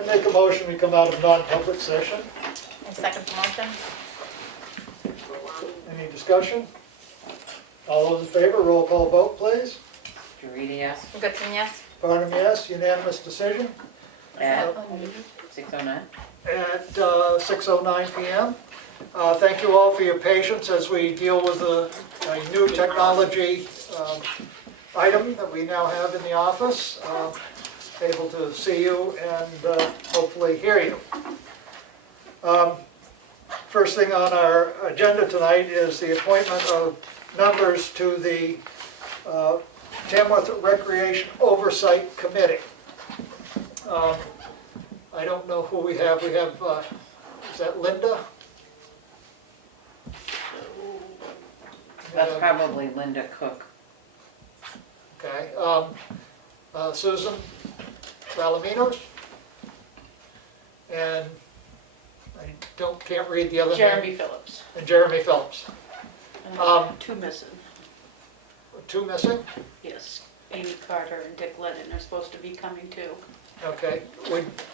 I make a motion, we come out of non-public session. I second the motion. Any discussion? All those in favor, roll call vote, please. Dorita, yes. Goodson, yes? Barnum, yes, unanimous decision At 6:09. at 6:09 PM. Thank you all for your patience as we deal with a new technology item that we now have in the office. Able to see you and hopefully hear you. First thing on our agenda tonight is the appointment of members to the Tamworth Recreation Oversight Committee. I don't know who we have. We have, is that Linda? That's probably Linda Cook. Okay. Susan Valaminos? And I can't read the other name. Jeremy Phillips. And Jeremy Phillips. Two missing, Two missing? yes. Amy Carter and Dick Lennon are supposed to be coming too. Okay.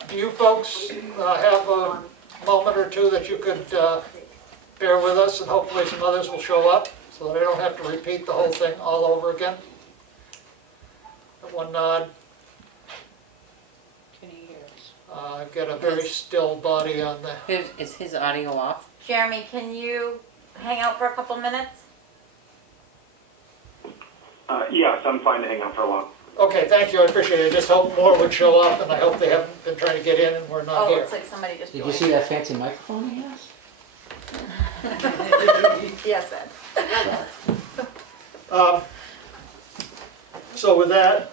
Do you folks have a moment or two that you could bear with us, and hopefully some others will show up so that I don't have to repeat the whole thing all over again? One nod. Can you hear us? I've got a very still body on the... Is his audio off? Jeremy, can you hang out for a couple minutes? Yes, I'm fine to hang out for a while. Okay, thank you, I appreciate it. I just hope more would show up, and I hope they haven't been trying to get in and we're not Oh, here. looks like somebody just Did you joined. see that fancy microphone he has? Yes, Ed. So with that,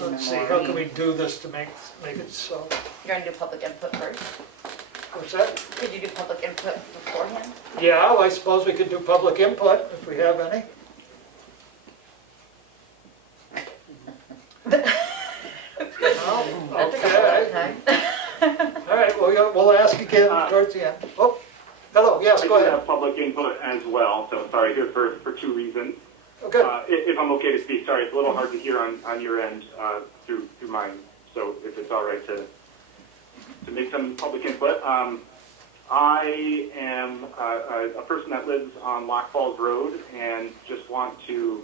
let's see, how can we do this to make it so? You're gonna do public input first. What's that? Could you do public input beforehand? Yeah, well, I suppose we could do public input if we have any. No? That's a couple at a Okay. time. All right, well, we'll ask again towards the end. Oh, hello, yes, I go do ahead. have public input as well, so sorry here for two reasons. Okay, If I'm okay to speak, sorry, it's a little hard to hear on your end through mine, so if it's all right to make some public input. I am a person that lives on Lock Falls Road and just want to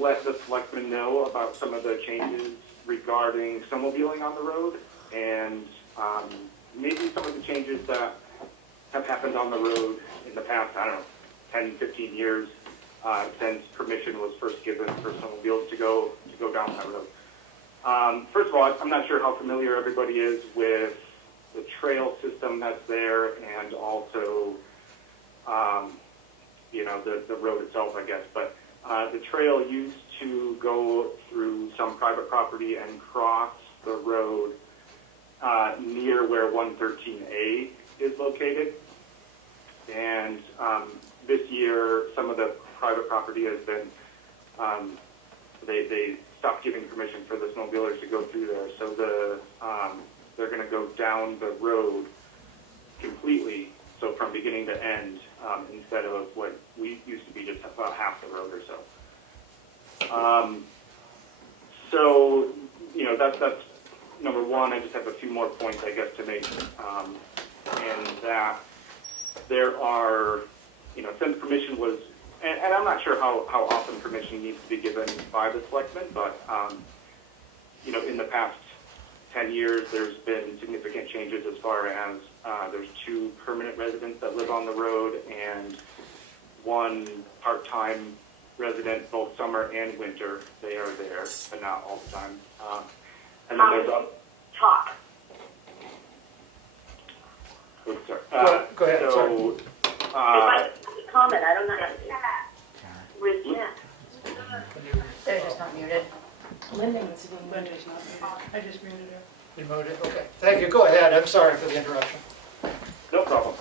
let the selectmen know about some of the changes regarding snowmobiling on the road and maybe some of the changes that have happened on the road in the past, I don't know, 10, 15 years since permission was first given for snowmobiles to go down that road. First of all, I'm not sure how familiar everybody is with the trail system that's there and also, the road itself, I guess. But the trail used to go through some private property and cross the road near where 113A is located. And this year, some of the private property has been, they stopped giving permission for the snowmobilers to go through there. So they're going to go down the road completely, so from beginning to end, instead of what we used to be just about half the road or so. That's number one. I just have a few more points, I guess, to make, and that there are, since permission was, and I'm not sure how often permission needs to be given by the selectmen, but, in the past 10 years, there's been significant changes as far as there's 2 permanent residents that live on the road and 1 part-time resident, both summer and winter. They are there, but not all the time. And then there's talk. oops, sorry. Go ahead, So, If I comment, I don't know how to resent. They're just not muted. Linda's not muted. I just muted her. you moved it, okay. Thank you, go ahead, I'm sorry for the interruption. no problem.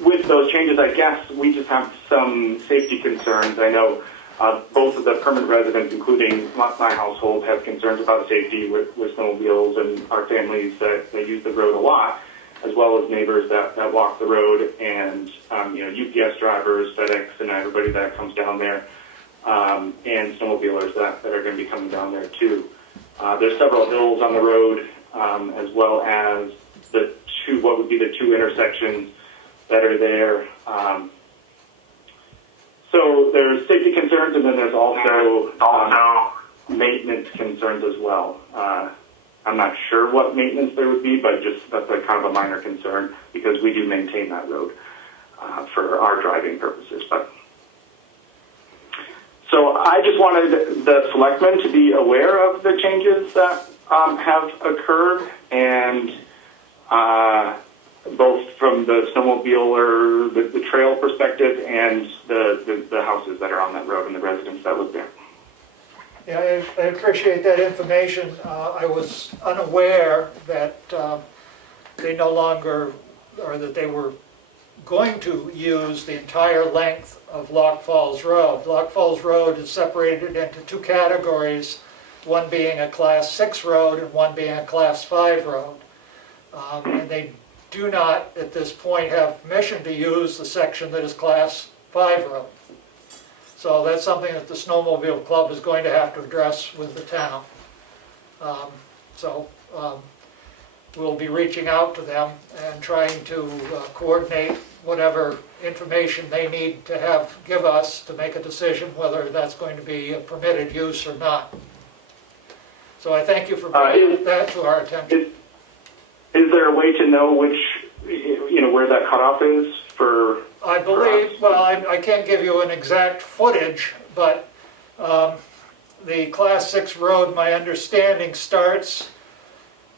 With those changes, I guess we just have some safety concerns. I know both of the permanent residents, including my household, have concerns about safety with snowmobiles and our families that use the road a lot, as well as neighbors that walk the road and, UPS drivers, FedEx, and everybody that comes down there. and snowmobilers that are going to be coming down there too. There's several hills on the road, as well as what would be the two intersections that are there. So there's safety concerns, and then there's also maintenance concerns as well. I'm not sure what maintenance there would be, but just that's a kind of a minor concern because we do maintain that road for our driving purposes. So I just wanted the selectmen to be aware of the changes that have occurred, and both from the snowmobile or the trail perspective and the houses that are on that road and the residents that live there. Yeah, I appreciate that information. I was unaware that they no longer, or that they were going to use the entire length of Lock Falls Road. Lock Falls Road is separated into two categories, one being a Class 6 road and one being a Class 5 road. And they do not, at this point, have permission to use the section that is Class 5 road. So that's something that the Snowmobile Club is going to have to address with the town. We'll be reaching out to them and trying to coordinate whatever information they need to give us to make a decision whether that's going to be a permitted use or not. So I thank you for bringing that to our attention. Is there a way to know which, where that cutoff is for? I believe, well, I can't give you an exact footage, but the Class 6 road, my understanding, starts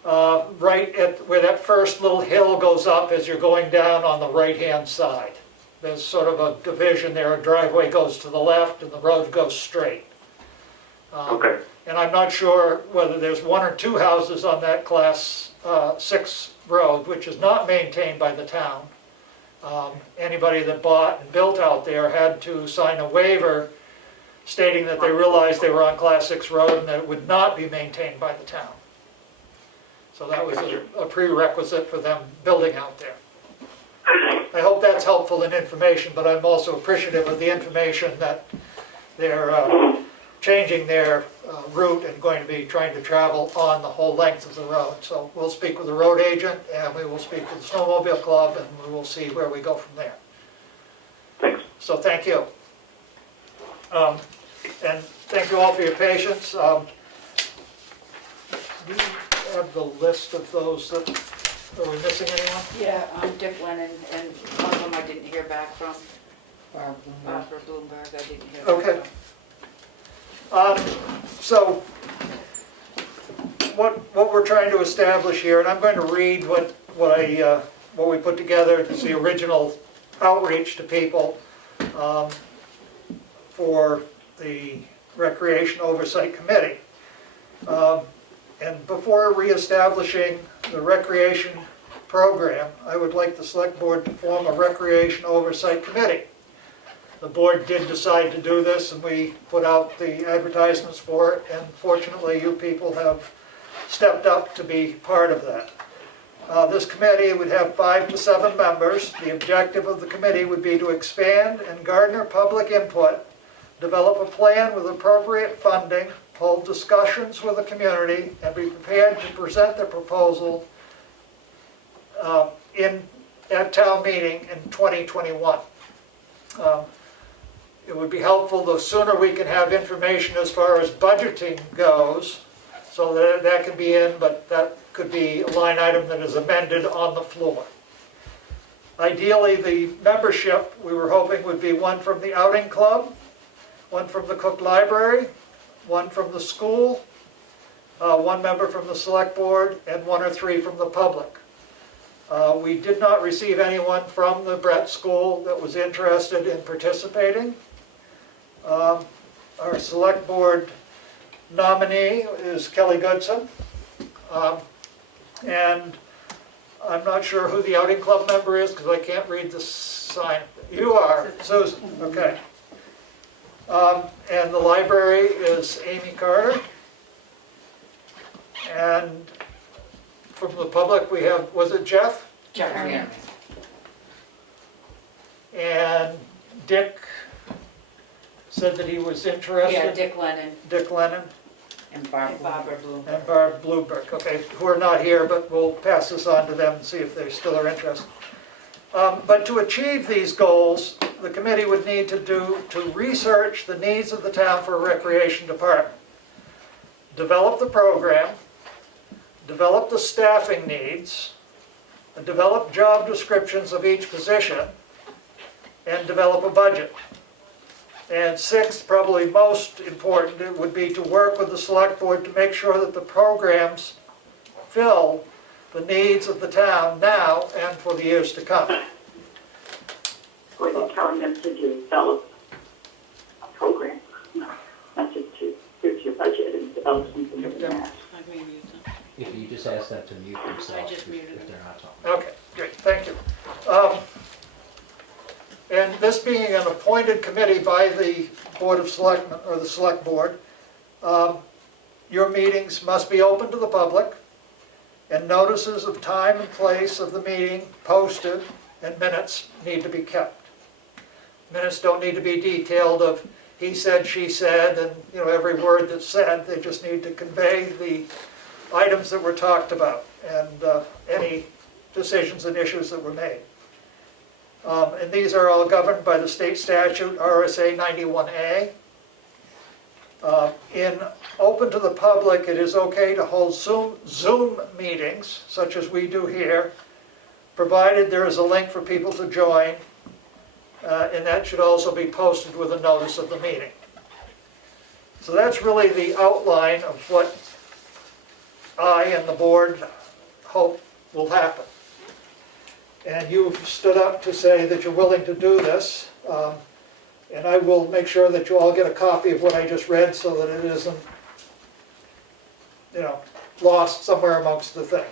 right at where that first little hill goes up as you're going down on the right-hand side. There's sort of a division there, a driveway goes to the left and the road goes straight. Okay. And I'm not sure whether there's one or two houses on that Class 6 road, which is not maintained by the town. Anybody that bought and built out there had to sign a waiver stating that they realized they were on Class 6 road and that it would not be maintained by the town. So that was a prerequisite for them building out there. I hope that's helpful in information, but I'm also appreciative of the information that they're changing their route and going to be trying to travel on the whole length of the road. So we'll speak with the road agent, and we will speak with the Snowmobile Club, and we will see where we go from there. Thanks. So thank you. And thank you all for your patience. Do you have the list of those that, are we missing anyone? Yeah, Dick Lennon, and one of them I didn't hear back from. Barb Barbara Bloomberg, I didn't hear Okay. back from. So what we're trying to establish here, and I'm going to read what we put together as the original outreach to people for the Recreation Oversight Committee. And before reestablishing the recreation program, I would like the Select Board to form a Recreation Oversight Committee. The board did decide to do this, and we put out the advertisements for it, and fortunately you people have stepped up to be part of that. This committee would have 5 to 7 members. The objective of the committee would be to expand and garner public input, develop a plan with appropriate funding, hold discussions with the community, and be prepared to present the proposal at town meeting in 2021. It would be helpful the sooner we can have information as far as budgeting goes, so that can be in, but that could be a line item that is amended on the floor. Ideally, the membership, we were hoping, would be one from the outing club, one from the Cook Library, one from the school, one member from the select board, and 1 or 3 from the public. We did not receive anyone from the Brett School that was interested in participating. Our select board nominee is Kelly Goodson. And I'm not sure who the outing club member is because I can't read the sign. You are, Susan, okay. And the library is Amy Carter. And from the public we have, was it Jeff? Yeah. And Dick said that he was Yeah, interested. Dick Lennon Dick Lennon And Barb. and Barbara Bloom. and Barb Blueberg, okay, who are not here, but we'll pass this on to them and see if they still are interested. But to achieve these goals, the committee would need to research the needs of the town for a recreation department, develop the program, develop the staffing needs, develop job descriptions of each position, and develop a budget. And sixth, probably most important, it would be to work with the select board to make sure that the programs fill the needs of the town now and for the years to come. Or they're telling them to develop a program, not just to here's your budget and develop something within that. I muted them. If you just ask them to mute themselves just muted if them. they're not talking. Okay, great, thank you. And this being an appointed committee by the Board of Selectmen, or the Select Board, your meetings must be open to the public, and notices of time and place of the meeting posted, and minutes need to be kept. Minutes don't need to be detailed of he said, she said, and every word that's said. They just need to convey the items that were talked about and any decisions and issues that were made. And these are all governed by the state statute, RSA 91A. In open to the public, it is okay to hold Zoom meetings, such as we do here, provided there is a link for people to join, and that should also be posted with a notice of the meeting. So that's really the outline of what I and the board hope will happen. And you've stood up to say that you're willing to do this, and I will make sure that you all get a copy of what I just read so that it isn't, lost somewhere amongst the thing.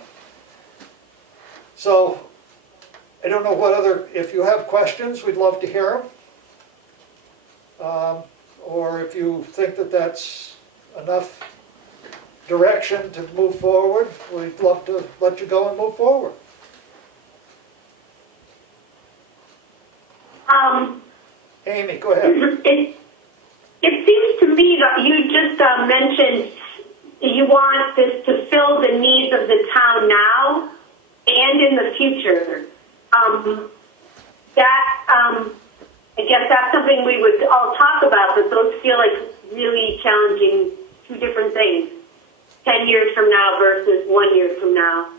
So, I don't know what other, if you have questions, we'd love to hear them. Or if you think that that's enough direction to move forward, we'd love to let you go and move forward. Amy, go ahead. It seems to me that you just mentioned you want this to fill the needs of the town now and in the future. I guess that's something we would all talk about, but those feel like really challenging two different things. 10 years from now versus 1 year from now.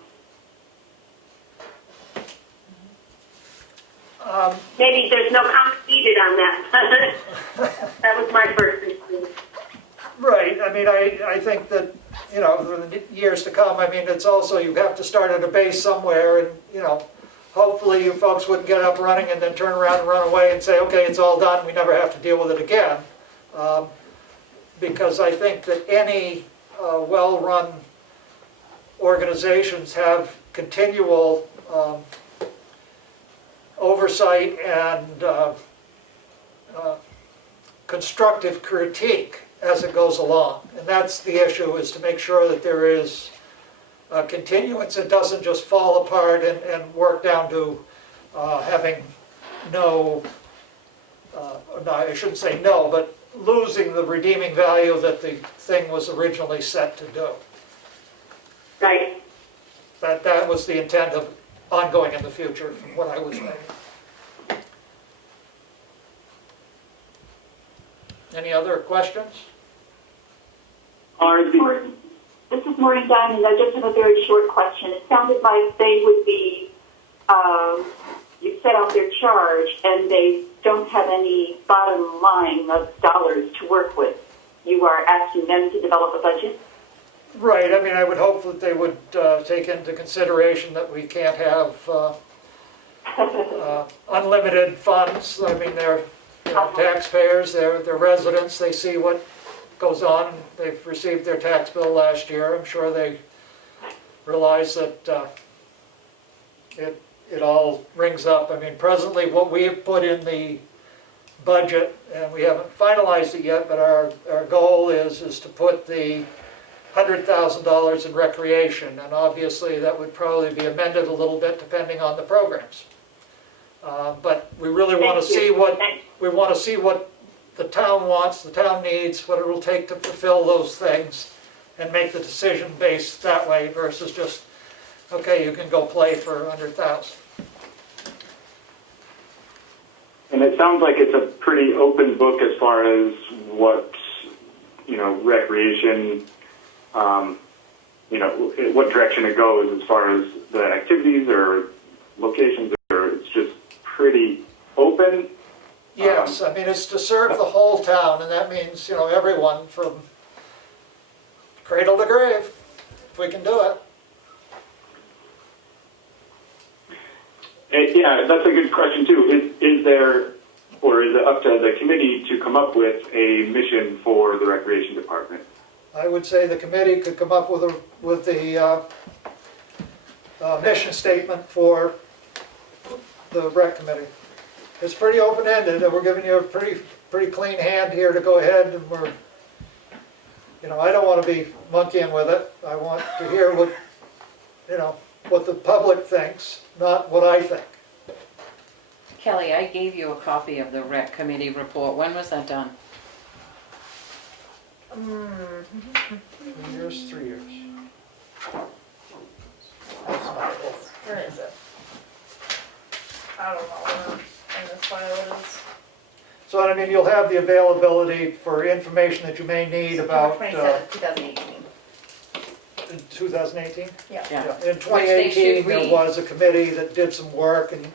Maybe there's no comment needed on that. That was my first response. Right, I mean, I think that, in the years to come, it's also, you have to start at a base somewhere, and, hopefully you folks wouldn't get up running and then turn around and run away and say, okay, it's all done, we never have to deal with it again. Because I think that any well-run organizations have continual oversight and constructive critique as it goes along. And that's the issue, is to make sure that there is continuance. It doesn't just fall apart and work down to having no, I shouldn't say no, but losing the redeeming value that the thing was originally set to do. Right. That was the intent of ongoing in the future, from what I was reading. Any other questions? This is Maureen Diamond. I just have a very short question. It sounded like they would be, you set out their charge and they don't have any bottom line of dollars to work with. You are asking them to develop a budget? Right, I would hope that they would take into consideration that we can't have unlimited funds. They're taxpayers, they're residents, they see what goes on. They've received their tax bill last year. I'm sure they realize that it all rings up. Presently what we have put in the budget, and we haven't finalized it yet, but our goal is to put the $100,000 in recreation, and obviously that would probably be amended a little bit depending on the programs. But we really want to see what the town wants, the town needs, what it'll take to fulfill those things, and make the decision based that way versus just, okay, you can go play for 100,000. And it sounds like it's a pretty open book as far as what, recreation, what direction it goes as far as the activities or locations, or it's just pretty open. Yes, I mean, it's to serve the whole town, and that means, everyone from cradle to grave, if we can do it. Yeah, that's a good question too. Is there, or is it up to the committee to come up with a mission for the recreation department? I would say the committee could come up with the mission statement for the rec committee. It's pretty open-ended, and we're giving you a pretty clean hand here to go ahead, and we're, I don't want to be monkeying with it. I want to hear what the public thinks, not what I think. Kelly, I gave you a copy of the rec committee report. When was that done? 2 years, 3 years. Where is it? I don't know where in this file it is. So, I mean, you'll have the availability for information that you may need about, September 27th, 2018. in 2018? Yeah. Yeah. In Which they should 2018, there read. was a committee that did some work, and,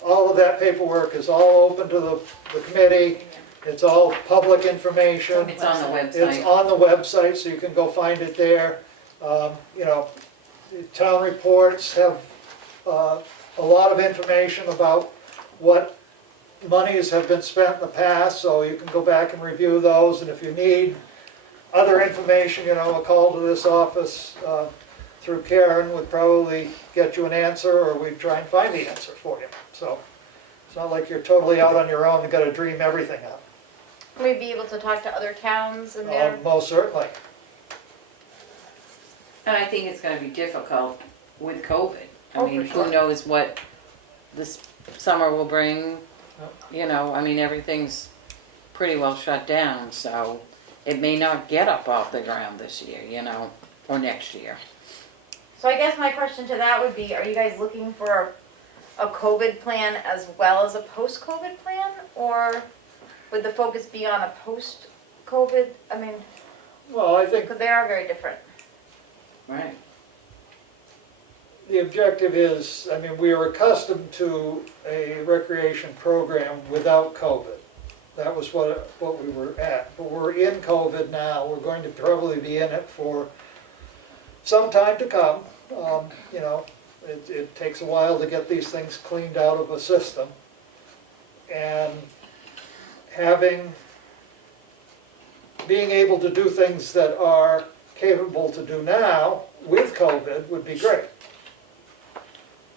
all of that paperwork is all open to the committee. It's all public information. It's on the It's website. on the website, so you can go find it there. The town reports have a lot of information about what monies have been spent in the past, so you can go back and review those. And if you need other information, a call to this office through Karen would probably get you an answer, or we'd try and find the answer for you. So it's not like you're totally out on your own and got to dream everything up. Will we be able to talk to other towns and their, Most certainly. And I think it's gonna be difficult with COVID. I Oh, mean, for sure. who knows what this summer will bring? Everything's pretty well shut down, so it may not get up off the ground this year, or next year. so I guess my question to that would be, are you guys looking for a COVID plan as well as a post-COVID plan? Or would the focus be on a post-COVID? I mean, Well, I think because they are very different. Right. the objective is, we are accustomed to a recreation program without COVID. That was what we were at. But we're in COVID now. We're going to probably be in it for some time to come. It takes a while to get these things cleaned out of a system. And being able to do things that are capable to do now with COVID would be great.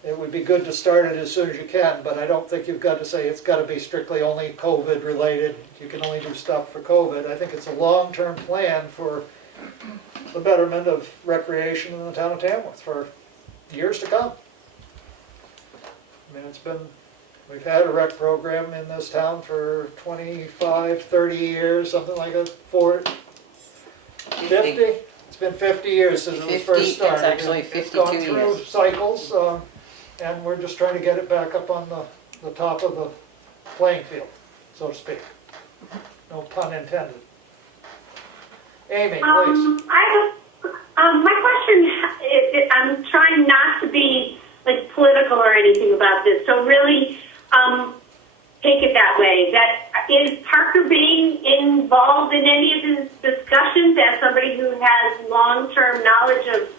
It would be good to start it as soon as you can, but I don't think you've got to say it's got to be strictly only COVID related. You can only do stuff for COVID. I think it's a long-term plan for the betterment of recreation in the town of Tamworth for years to come. We've had a rec program in this town for 25, 30 years, something like that, 50? It's been 50 years since it was 50, first it's started. actually It's 52 gone through years. cycles, and we're just trying to get it back up on the top of the playing field, so to speak. No pun intended. Amy, please. My question, I'm trying not to be like political or anything about this, so really take it that way. That is Parker being involved in any of these discussions as somebody who has long-term knowledge of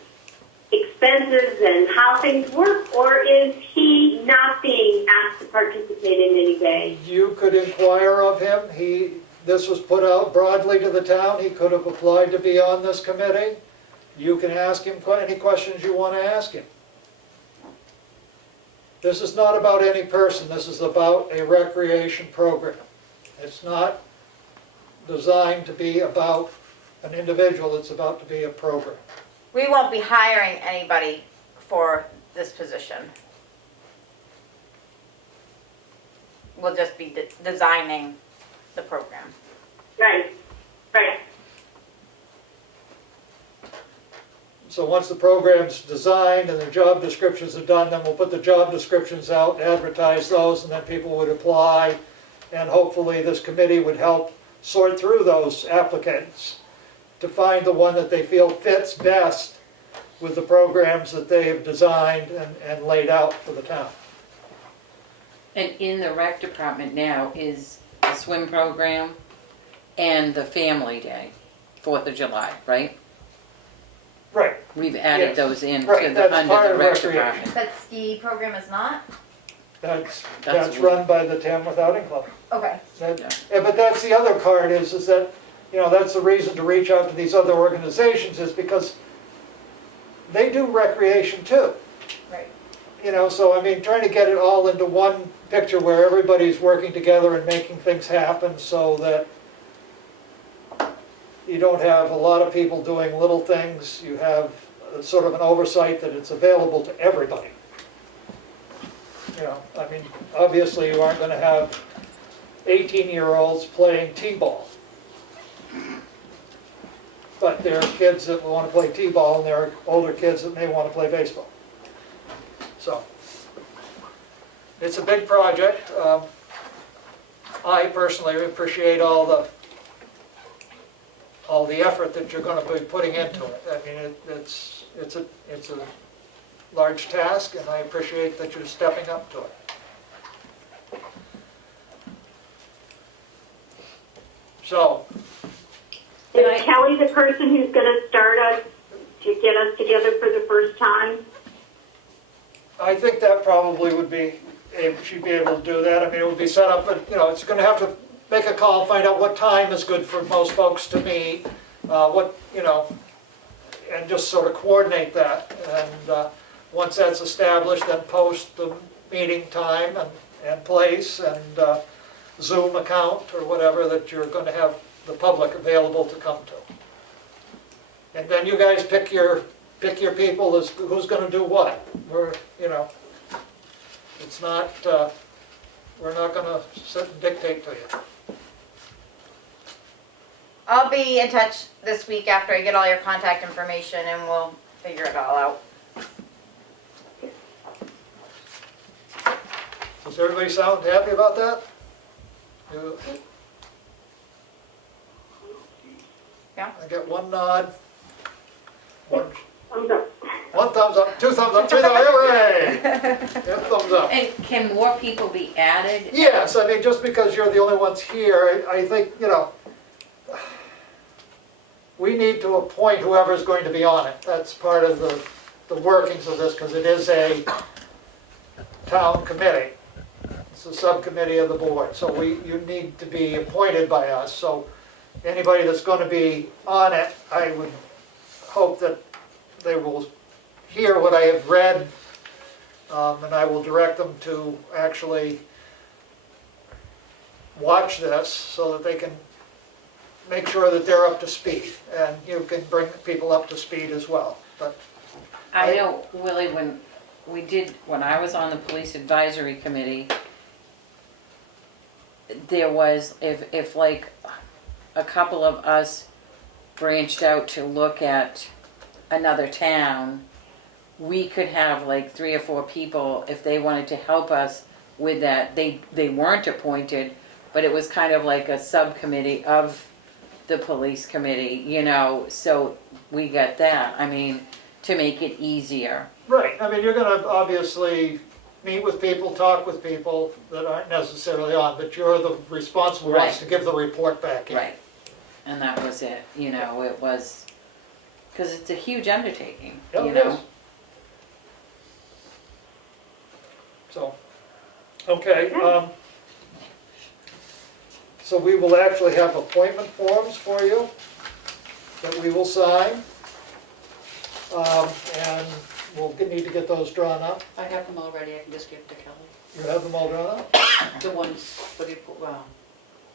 expenses and how things work, or is he not being asked to participate in any way? You could inquire of him. This was put out broadly to the town. He could have applied to be on this committee. You can ask him any questions you want to ask him. This is not about any person. This is about a recreation program. It's not designed to be about an individual. It's about to be a program. We won't be hiring anybody for this position. We'll just be designing the program. So once the program's designed and the job descriptions are done, then we'll put the job descriptions out, advertise those, and then people would apply. And hopefully this committee would help sort through those applicants to find the one that they feel fits best with the programs that they have designed and laid out for the town. And in the rec department now is the swim program and the family day, 4th of July, right? Right. We've added Yes. those in Right, to that's under part the of rec recreation. department. That ski program is not? That's run by the Tamworth Outing Club. Okay. Yeah, but that's the other part is that, you know, that's the reason to reach out to these other organizations is because they do recreation too. Right. You know, so I mean, trying to get it all into one picture where everybody's working together and making things happen so that you don't have a lot of people doing little things. You have sort of an oversight that it's available to everybody. You know, I mean, obviously you aren't going to have 18-year-olds playing t-ball. But there are kids that want to play t-ball and there are older kids that may want to play baseball. So, it's a big project. I personally appreciate all the effort that you're going to be putting into it. I mean, it's a large task, and I appreciate that you're stepping up to it. So, Is Kelly the person who's going to start us to get us together for the first time? I think that probably would be, she'd be able to do that. I mean, it would be set up, but, you know, it's going to have to make a call, find out what time is good for most folks to meet, what, you know, and just sort of coordinate that. And once that's established, then post the meeting time and place and Zoom account or whatever that you're going to have the public available to come to. And then you guys pick your people as who's going to do what. We're, you know, it's not, we're not going to sit and dictate to you. I'll be in touch this week after I get all your contact information and we'll figure it all out. Does everybody sound happy about that? You- Yeah. I get one nod, one Thumbs up. thumbs up, 2 thumbs up, 3 thumbs up, hooray! Yeah, thumbs up. And can more people be added? Yes, I mean, just because you're the only ones here, I think, you know, we need to appoint whoever's going to be on it. That's part of the workings of this, because it is a town committee. It's a subcommittee of the board, so you need to be appointed by us. So anybody that's going to be on it, I would hope that they will hear what I have read, and I will direct them to actually watch this so that they can make sure that they're up to speed, and you can bring people up to speed as well. But I know, Willie, when I was on the police advisory committee, there was, if like a couple of us branched out to look at another town, we could have like 3 or 4 people, if they wanted to help us with that. They weren't appointed, but it was kind of like a subcommittee of the police committee, you know, so we got that. I mean, to make it easier. right, I mean, you're going to obviously meet with people, talk with people that aren't necessarily on, but you're the responsible ones Right. to give the report back in. Right. And that was it, you know, it was, because it's a huge undertaking, Yep, you it know. is. So, okay, so we will actually have appointment forms for you that we will sign. And we'll need to get those drawn up. I have them already, I can just give to Kelly. You have them all drawn up? The ones, what do you,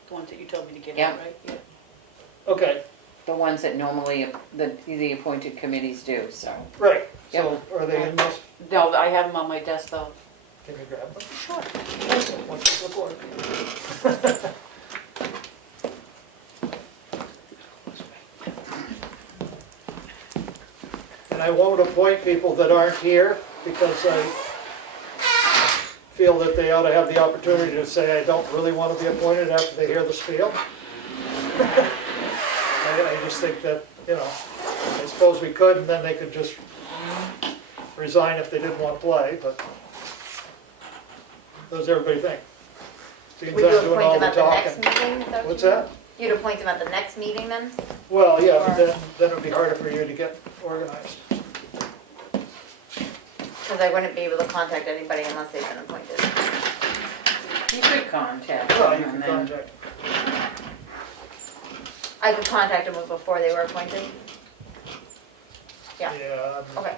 the ones that you told me to get Yeah. out, right? Yeah. Okay, The ones that normally the appointed committees do, so. right, so are they in this? No, I have them on my desk though. Can you grab them? Sure. Once you report. And I won't appoint people that aren't here because I feel that they ought to have the opportunity to say, I don't really want to be appointed after they hear the spiel. I just think that, you know, I suppose we could, and then they could just resign if they didn't want to play, but what does everybody think? Seems Would you I'm doing all appoint them the at the next talking. meeting? Is that what What's you that? mean? You'd appoint them at the next meeting then? Well, yeah, but Or- then it would be harder for you to get organized. Because I wouldn't be able to contact anybody unless they've been appointed. You could contact Well, you them can and then, contact. I could contact them before they were appointed? Yeah. Yeah, Okay.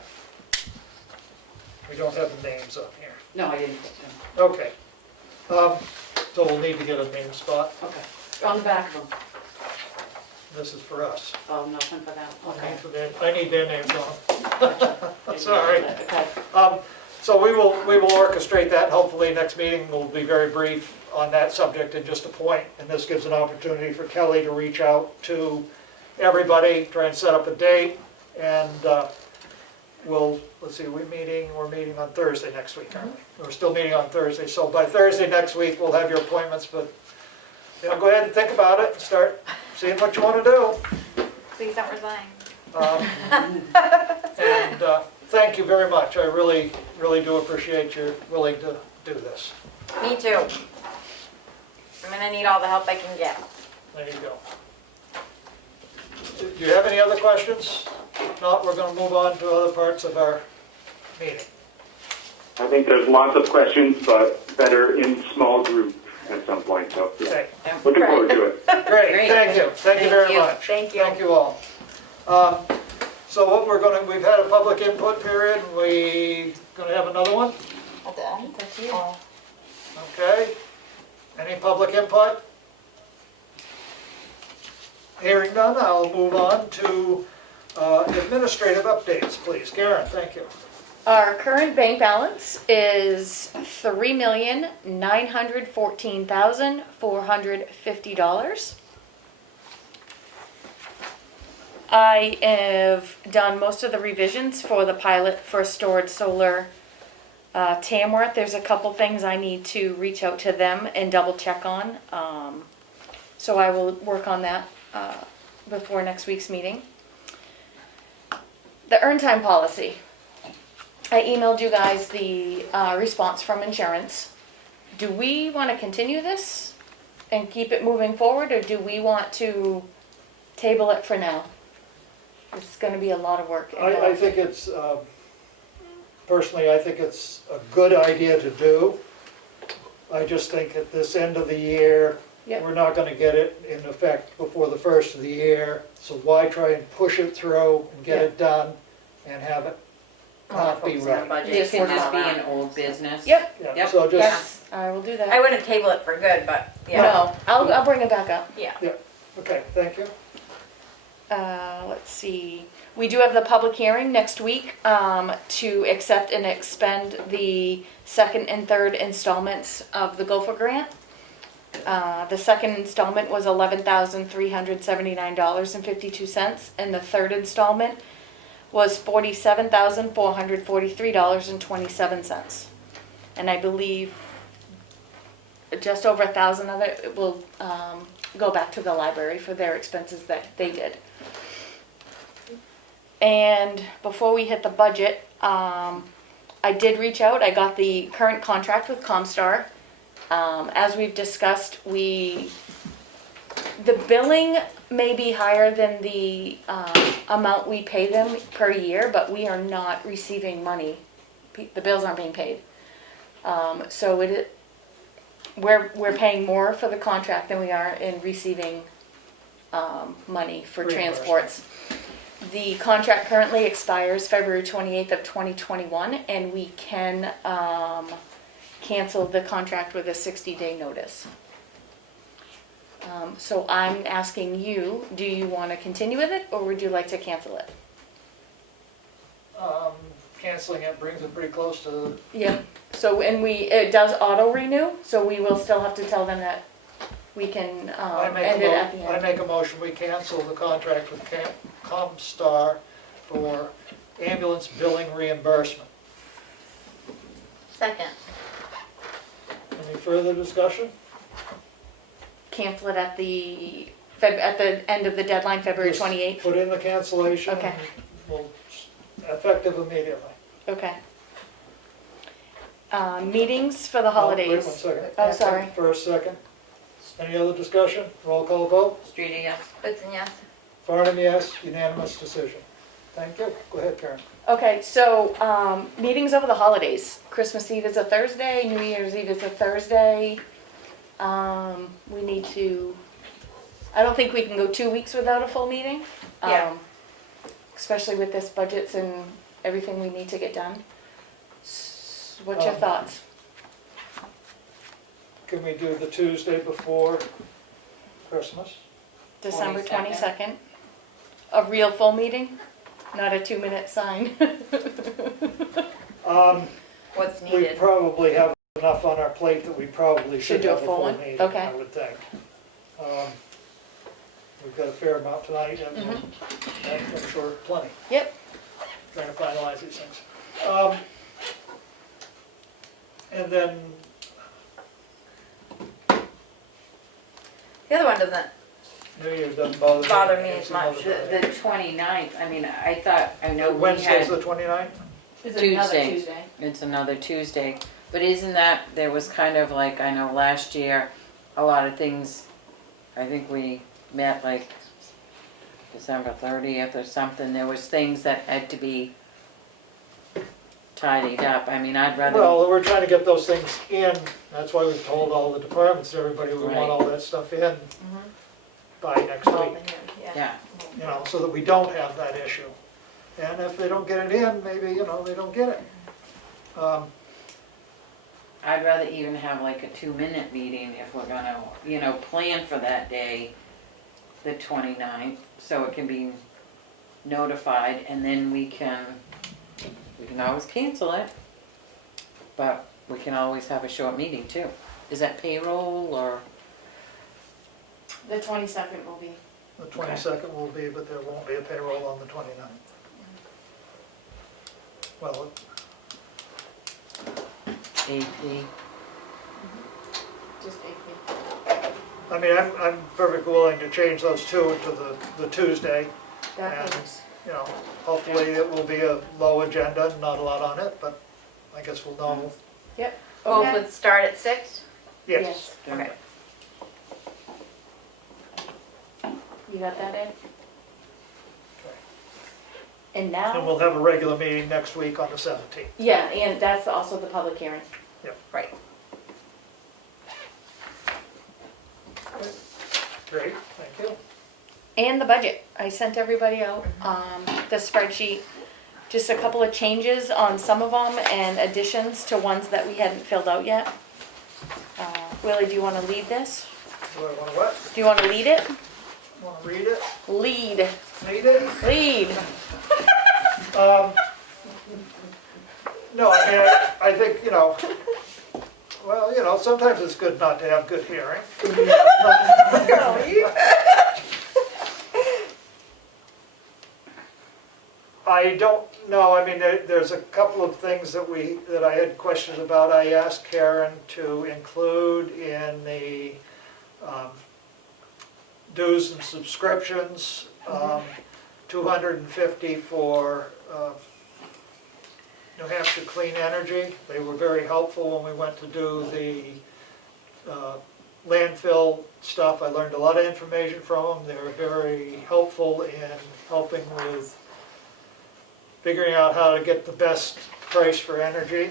we don't have the names on here. No, I didn't put them. Okay. So we'll need to get a name spot. Okay. On the back of them. This is for us. Oh, nothing for that. Okay. I need their names on. Sorry. Okay. So we will orchestrate that, and hopefully next meeting will be very brief on that subject and just a point. And this gives an opportunity for Kelly to reach out to everybody, try and set up a date, and let's see, we're meeting on Thursday next week, aren't we? We're still meeting on Thursday, so by Thursday next week, we'll have your appointments, but, you know, go ahead and think about it and start seeing what you want to do. Please don't resign. And thank you very much. I really, really do appreciate your willing to do this. Me too. I'm gonna need all the help I can get. There you go. Do you have any other questions? If not, we're going to move on to other parts of our meeting. I think there's lots of questions, but better in small group at some point, so yeah. Okay, Looking forward to it. great, Great. thank you. Thank you very much. Thank you. Thank you all. So what we've had a public input period, and we're going to have another one, At the end? That's you. okay? Any public input? Hearing none, I'll move on to administrative updates, please. Karen, thank you. Our current bank balance is $3,914,450. I have done most of the revisions for the pilot for stored solar Tamworth. There's a couple things I need to reach out to them and double check on. So I will work on that before next week's meeting. The earn time policy. I emailed you guys the response from insurance. Do we want to continue this and keep it moving forward, or do we want to table it for now? It's going to be a lot of work. I think it's, personally, I think it's a good idea to do. I just think at this end of the year, Yep. we're not gonna get it in effect before the first of the year. So why try and push it through and get it done and have it not be Focusing on right? budgets this can and just all be that. an old business. Yep. Yeah, Yep. so just, Yes, I will do that. I wouldn't table it for good, but yeah. No, I'll bring it back up. Yeah. okay, thank you. Let's see. We do have the public hearing next week to accept and expend the second and third installments of the Gopher grant. The second installment was $11,379.52, and the third installment was $47,443.27. And I believe just over 1,000 of it will go back to the library for their expenses that they did. And before we hit the budget, I did reach out. I got the current contract with Comstar. As we've discussed, the billing may be higher than the amount we pay them per year, but we are not receiving money. The bills aren't being paid. So we're paying more for the contract than we are in receiving money for Reimbursement. transports. The contract currently expires February 28th of 2021, and we can cancel the contract with a 60-day notice. So I'm asking you, do you want to continue with it, or would you like to cancel it? Canceling it brings it pretty close to, Yeah. So, and it does auto renew, so we will still have to tell them that we can end it at the I end. make a motion, we cancel the contract with Comstar for ambulance billing reimbursement. Second. Any further discussion? Cancel it at the end of the deadline, February Just 28th? Put in the cancellation. Okay. And we'll, effective immediately. Okay. Meetings for the Wait holidays? 1 second. Oh, sorry. First, second. Any other discussion? Roll call vote. Streety, yes? Whitson, yes. Farnham, yes. Unanimous decision. Thank you. Go ahead, Karen. Okay, so, meetings over the holidays. Christmas Eve is a Thursday, New Year's Eve is a Thursday. We need to, I don't think we can go 2 weeks without a full meeting. Yeah. Especially with this budgets and everything we need to get done. What's your thoughts? Can we do the Tuesday before Christmas? December 22nd. 22nd? A real full meeting? Not a 2-minute sign? What's We needed? probably have enough on our plate that we probably should Should do a have a full full one? meeting, Okay. I would think. We've got a fair amount tonight, and I'm sure plenty, Yep. trying to finalize these things. And then, The other one doesn't New Year's doesn't bother me. bother me as It's another much. day. The 29th, I mean, I thought, I know we Wednesday's had, the 29th? Is it another Tuesday. Tuesday? it's another Tuesday, but isn't that, there was kind of like, I know last year, a lot of things, I think we met like December 30th or something, there was things that had to be tidied up, I mean, I'd rather, Well, we're trying to get those things in, that's why we've told all the departments, everybody, we Right. want all that stuff in by next involved week. in here, yeah, You know, so that we don't have that issue. And if they don't get it in, maybe, you know, they don't get it. I'd rather even have like a 2-minute meeting if we're gonna, you know, plan for that day, the 29th, so it can be notified, and then we can always cancel it, but we can always have a short meeting too. Is that payroll or? The 22nd will be. The 22nd will be, but there won't be a payroll on the 29th. Well, AP. Just AP. I mean, I'm perfectly willing to change those two to the Tuesday. That And, works. you know, hopefully it will be a low agenda, not a lot on it, but I guess we'll know. Yep. Both Okay. would start at 6? Yes. Okay. You got that, Ed? And And now, we'll have a regular meeting next week on the 17th. yeah, and that's also the public hearing. Right. Great, thank you. And the budget. I sent everybody out the spreadsheet. Just a couple of changes on some of them and additions to ones that we hadn't filled out yet. Willie, do you want to lead this? Do I want to what? Do you want to lead it? Want to read it? Lead. Need it? Lead. No, I mean, I think, you know, well, you know, sometimes it's good not to have good hearing. I don't know, I mean, there's a couple of things that I had questions about. I asked Karen to include in the dues and subscriptions, 250 for New Hampshire Clean Energy. They were very helpful when we went to do the landfill stuff. I learned a lot of information from them. They were very helpful in helping with figuring out how to get the best price for energy.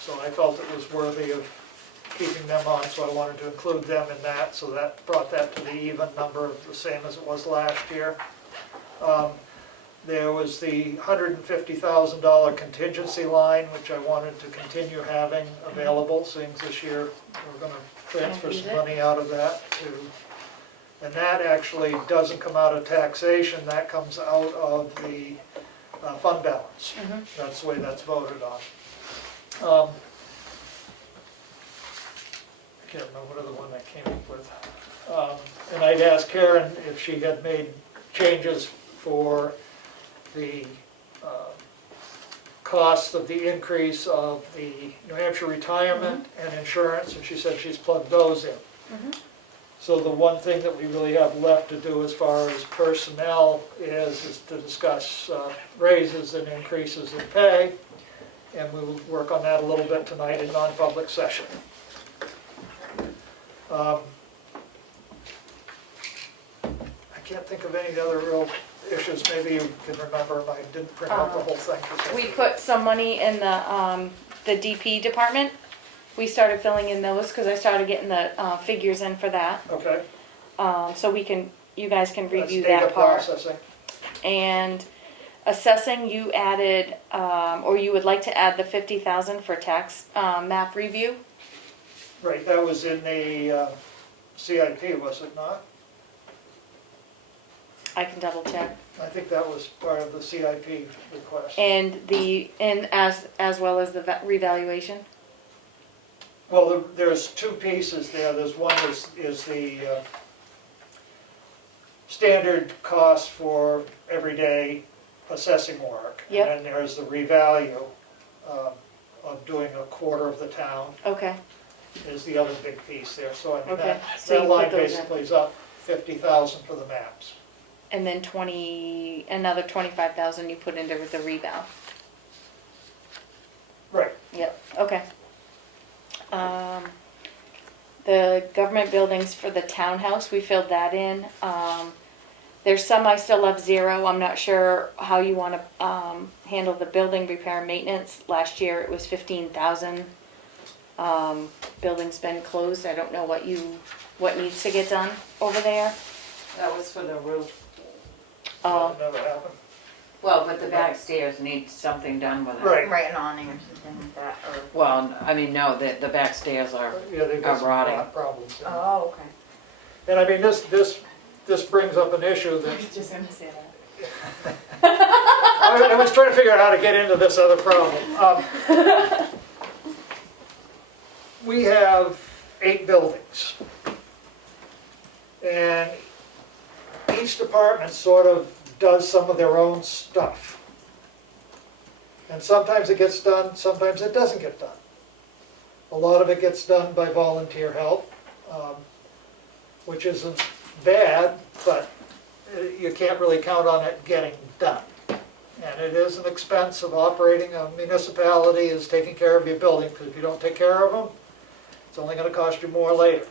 So I felt it was worthy of keeping them on, so I wanted to include them in that. So that brought that to the even number, the same as it was last year. There was the $150,000 contingency line, which I wanted to continue having available, seeing this year we're going to transfer Use some it. money out of that to, and that actually doesn't come out of taxation, that comes out of the fund balance. That's the way that's voted on. I can't remember what other one I came up with. And I'd asked Karen if she had made changes for the costs of the increase of the New Hampshire retirement and insurance, and she said she's plugged those in. So the one thing that we really have left to do as far as personnel is to discuss raises and increases in pay, and we will work on that a little bit tonight in non-public session. I can't think of any other real issues. Maybe you can remember, and I didn't print out the whole thing. We put some money in the DP department. We started filling in those because I started getting the figures in for that. Okay. So you guys can review That's data that part. processing. And assessing, you added, or you would like to add the 50,000 for tax map review. Right, that was in the CIP, was it not? I can double check. I think that was part of the CIP request. And as well as the revaluation. Well, there's two pieces there. There's one is the standard cost for everyday assessing work. Yep. And then there's the revalue of doing a quarter of the town Okay. is the other big piece there. So I mean, Okay. So that you line put those in. basically is up 50,000 for the maps. And then another 25,000 you put into the reval. Right. Yep, okay. The government buildings for the townhouse, we filled that in. There's some I still have zero. I'm not sure how you want to handle the building repair and maintenance. Last year it was 15,000. Building's been closed. I don't know what needs to get done over there. That was for the roof. That never happened. Well, but the back stairs need something done with it. Right. Right, an awning or something like that, or, Well, I mean, no, the back stairs are, Yeah, they've got some rotting. problems. oh, okay. And I mean, this brings up an issue that Just gonna say that. I was trying to figure out how to get into this other problem. We have 8 buildings. And each department sort of does some of their own stuff. And sometimes it gets done, sometimes it doesn't get done. A lot of it gets done by volunteer help, which isn't bad, but you can't really count on it getting done. And it is an expense of operating a municipality, is taking care of your building, because if you don't take care of them, it's only going to cost you more later.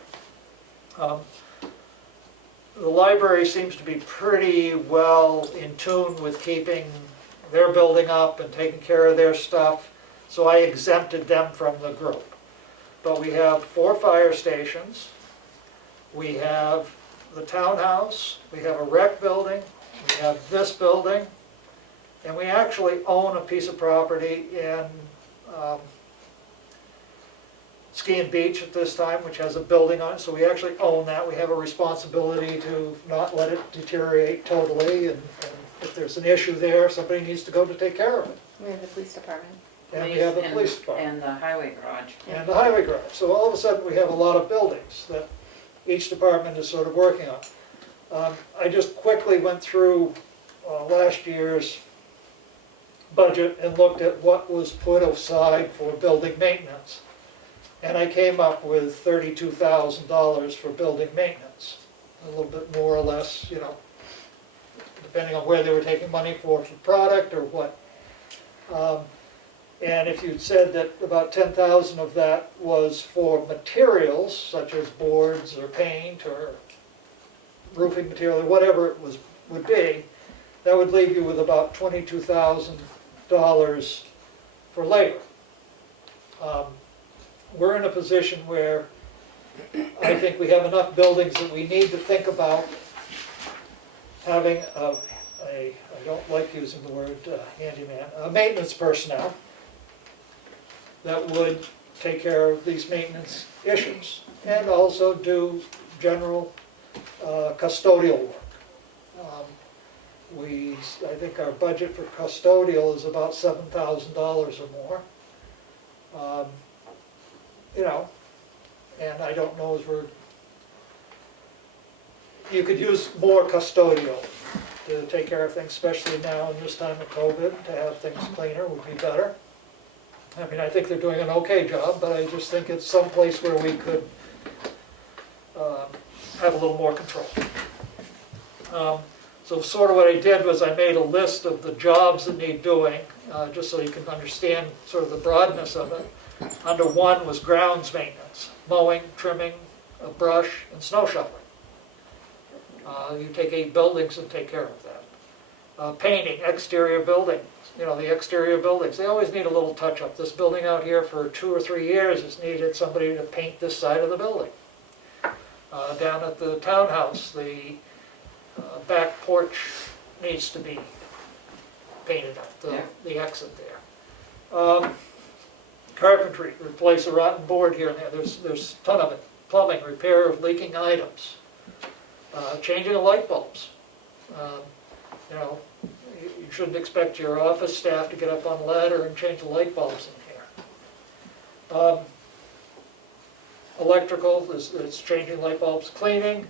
The library seems to be pretty well in tune with keeping their building up and taking care of their stuff, so I exempted them from the group. But we have 4 fire stations, we have the townhouse, we have a rec building, we have this building, and we actually own a piece of property in Ski and Beach at this time, which has a building on it, so we actually own that. We have a responsibility to not let it deteriorate totally, and if there's an issue there, somebody needs to go to take care of it. We have the police department. And we have the and- police department. And the highway garage. And the highway garage. So all of a sudden, we have a lot of buildings that each department is sort of working on. I just quickly went through last year's budget and looked at what was put aside for building maintenance. And I came up with $32,000 for building maintenance. A little bit more or less, you know, depending on where they were taking money for product or what. And if you'd said that about 10,000 of that was for materials, such as boards or paint or roofing material, or whatever it would be, that would leave you with about $22,000 for labor. We're in a position where I think we have enough buildings that we need to think about having I don't like using the word handyman, a maintenance personnel that would take care of these maintenance issues and also do general custodial work. I think our budget for custodial is about $7,000 or more. You know, and I don't know if you could use more custodial to take care of things, especially now in this time of COVID, to have things cleaner would be better. I mean, I think they're doing an okay job, but I just think it's someplace where we could have a little more control. So sort of what I did was I made a list of the jobs that need doing, just so you can understand sort of the broadness of it. Under one was grounds maintenance, mowing, trimming of brush, and snow shoveling. You take 8 buildings and take care of that. Painting, exterior buildings, you know, the exterior buildings, they always need a little touch-up. This building out here for 2 or 3 years has needed somebody to paint this side of the building. Down at the townhouse, the back porch needs to be painted up, the exit there. Carpentry, replace a rotten board here and there, there's a ton of it. Plumbing, repair of leaking items. Changing of light bulbs. You know, you shouldn't expect your office staff to get up on a ladder and change the light bulbs in here. Electrical, it's changing light bulbs, cleaning,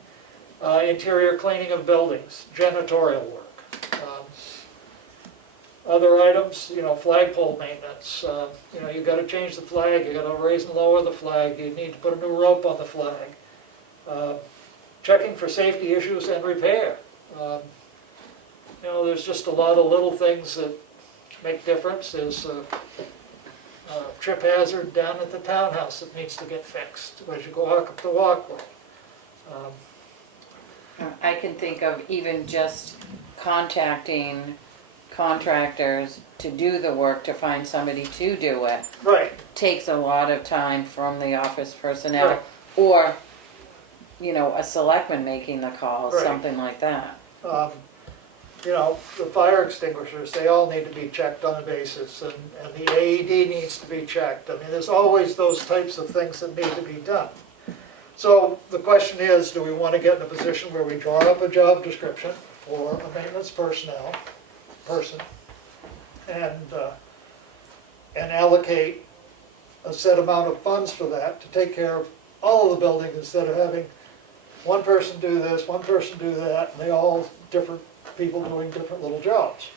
interior cleaning of buildings, janitorial work. Other items, you know, flagpole maintenance. You know, you've got to change the flag, you've got to raise and lower the flag, you need to put a new rope on the flag. Checking for safety issues and repair. You know, there's just a lot of little things that make difference. There's a trip hazard down at the townhouse that needs to get fixed as you go up the walkway. I can think of even just contacting contractors to do the work, to find somebody to do it. Right. Takes a lot of time from the office personnel, Right. or, you know, a selectman making the call, Right. something like that. You know, the fire extinguishers, they all need to be checked on a basis, and the AED needs to be checked. I mean, there's always those types of things that need to be done. So the question is, do we want to get in a position where we draw up a job description for a maintenance person and allocate a set amount of funds for that to take care of all of the buildings, instead of having one person do this, one person do that, and they all different people doing different little jobs.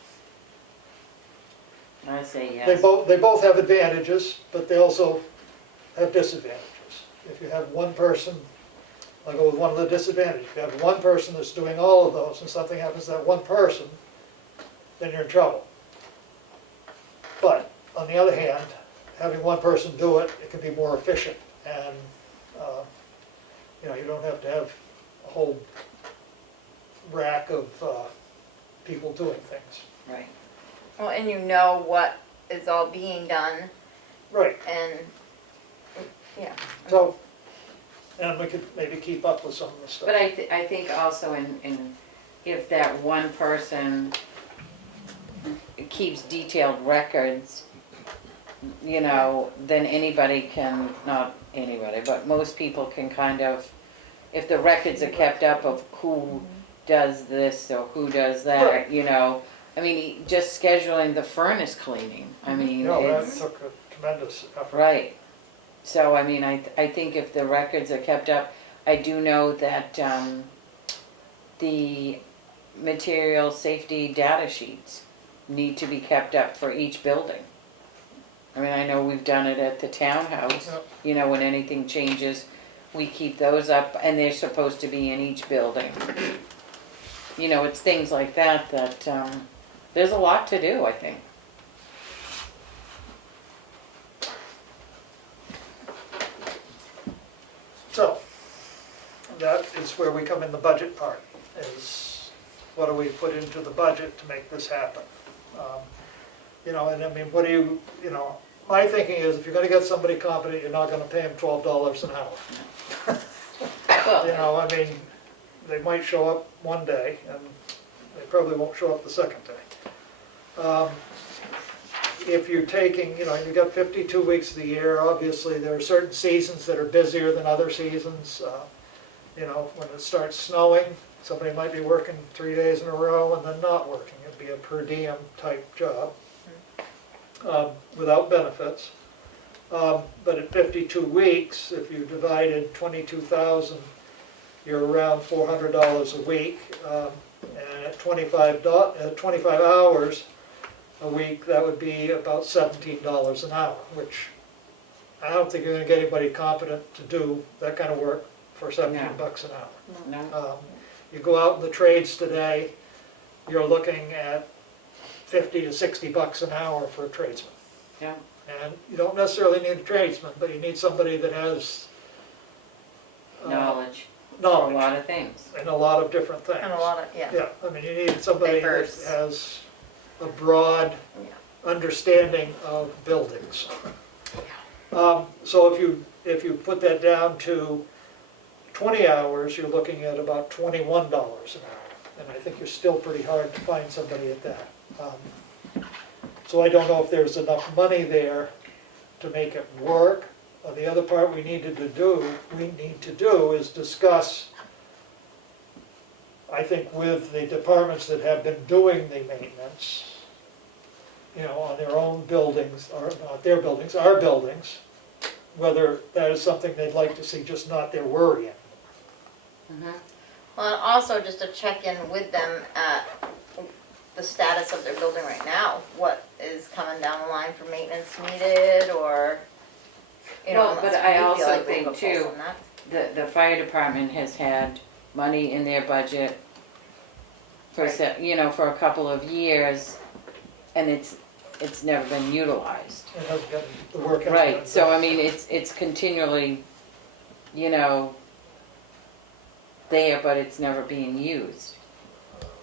I say yes. They both have advantages, but they also have disadvantages. If you have one person, I'll go with one of the disadvantages. If you have one person that's doing all of those and something happens to that one person, then you're in trouble. But on the other hand, having one person do it, it can be more efficient, and you know, you don't have to have a whole rack of people doing things. Right. Well, and you know what is all being done, Right. and, yeah. So, and we could maybe keep up with some of the stuff. But I think also in if that one person keeps detailed records, you know, then anybody can, not anybody, but most people can kind of, if the records are kept up of who does this or who does that, Right. you know, I mean, just scheduling the furnace cleaning, I mean, No, that it's, took a tremendous effort. right. So, I mean, I think if the records are kept up, I do know that the material safety data sheets need to be kept up for each building. I mean, I know we've done it at the townhouse, Yep. you know, when anything changes, we keep those up, and they're supposed to be in each building. You know, it's things like that there's a lot to do, I think. So, that is where we come in the budget part, is what do we put into the budget to make this happen? You know, and I mean, what do you know, my thinking is, if you're gonna get somebody competent, you're not gonna pay them $12 an hour. You know, I mean, they might show up one day, and they probably won't show up the second day. If you're taking, you know, you've got 52 weeks of the year, obviously there are certain seasons that are busier than other seasons. You know, when it starts snowing, somebody might be working 3 days in a row and then not working. It'd be a per diem type job, without benefits. But at 52 weeks, if you divided 22,000, you're around $400 a week. And at 25 hours a week, that would be about $17 an hour, which I don't think you're gonna get anybody competent to do that kind of work for 17 bucks an hour. No, You go out in the trades today, you're looking at 50 to 60 bucks an hour for a tradesman. yeah, And you don't necessarily need a tradesman, but you need somebody that has knowledge, a knowledge lot of things. in a lot of different things. And a lot of, yeah. Yeah, I mean, you need somebody that Diverse. has a broad understanding of buildings. So if you put that down to 20 hours, you're looking at about $21 an hour. And I think you're still pretty hard to find somebody at that. So I don't know if there's enough money there to make it work. The other part we need to do is discuss, I think, with the departments that have been doing the maintenance, you know, on their own buildings, or not their buildings, our buildings, whether that is something they'd like to see, just not their worrying. Well, and also just to check in with them at the status of their building right now. What is coming down the line for maintenance needed, or, you know, Well, but unless I we feel also like we think have a pulse too, on that. the fire department has had money in their budget for, Right. you know, for a couple of years, and it's never been utilized. It hasn't gotten, the work hasn't gotten Right, so done. I mean, it's continually, you know, there, but it's never being used.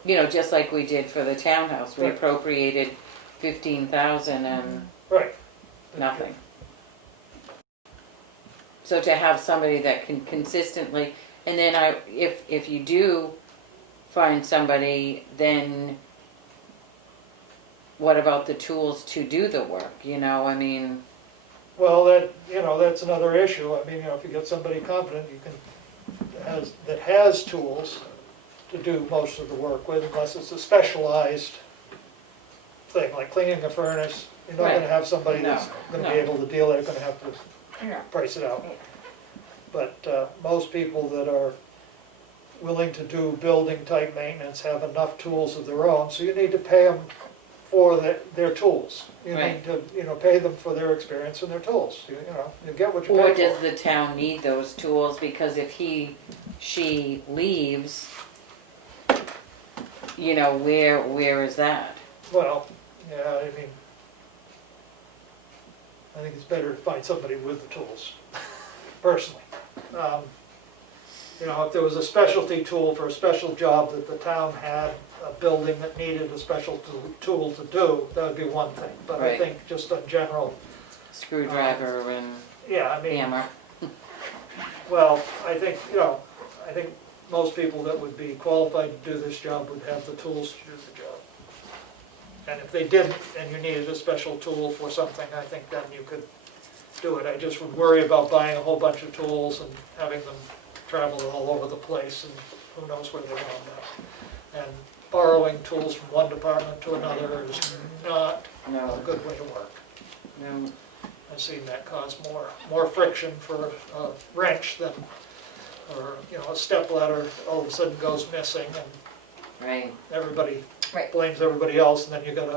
You know, just like we did for the townhouse, we Right. appropriated 15,000 and Right. nothing. So to have somebody that can consistently, and then if you do find somebody, then what about the tools to do the work, you know, I mean, Well, that's another issue. I mean, if you get somebody competent, that has tools to do most of the work with, unless it's a specialized thing, like cleaning a furnace. You're not gonna Right. have somebody that's gonna be No. able to deal, they're gonna have to Yeah. price it out. Yeah. But most people that are willing to do building type maintenance have enough tools of their own, so you need to pay them for their tools. You Right. need to, pay them for their experience and their tools. You get what you or pay does for. the town need those tools, because if she leaves, you know, where is that? Well, yeah, I mean, I think it's better to find somebody with the tools, personally. If there was a specialty tool for a special job that the town had, a building that needed a special tool to do, that would be one thing. But I Right. think just in general, Screwdriver and yeah, I mean, hammer, well, I think most people that would be qualified to do this job would have the tools to do the job. And if they didn't, and you needed a special tool for something, I think then you could do it. I just would worry about buying a whole bunch of tools and having them travel all over the place, and who knows where they're going now. And borrowing tools from one department to another is not a no, good way to work. no, I've seen that cause more friction for a wrench than, or, a step ladder all of a sudden goes missing, and right, everybody Right. blames everybody else, and then you got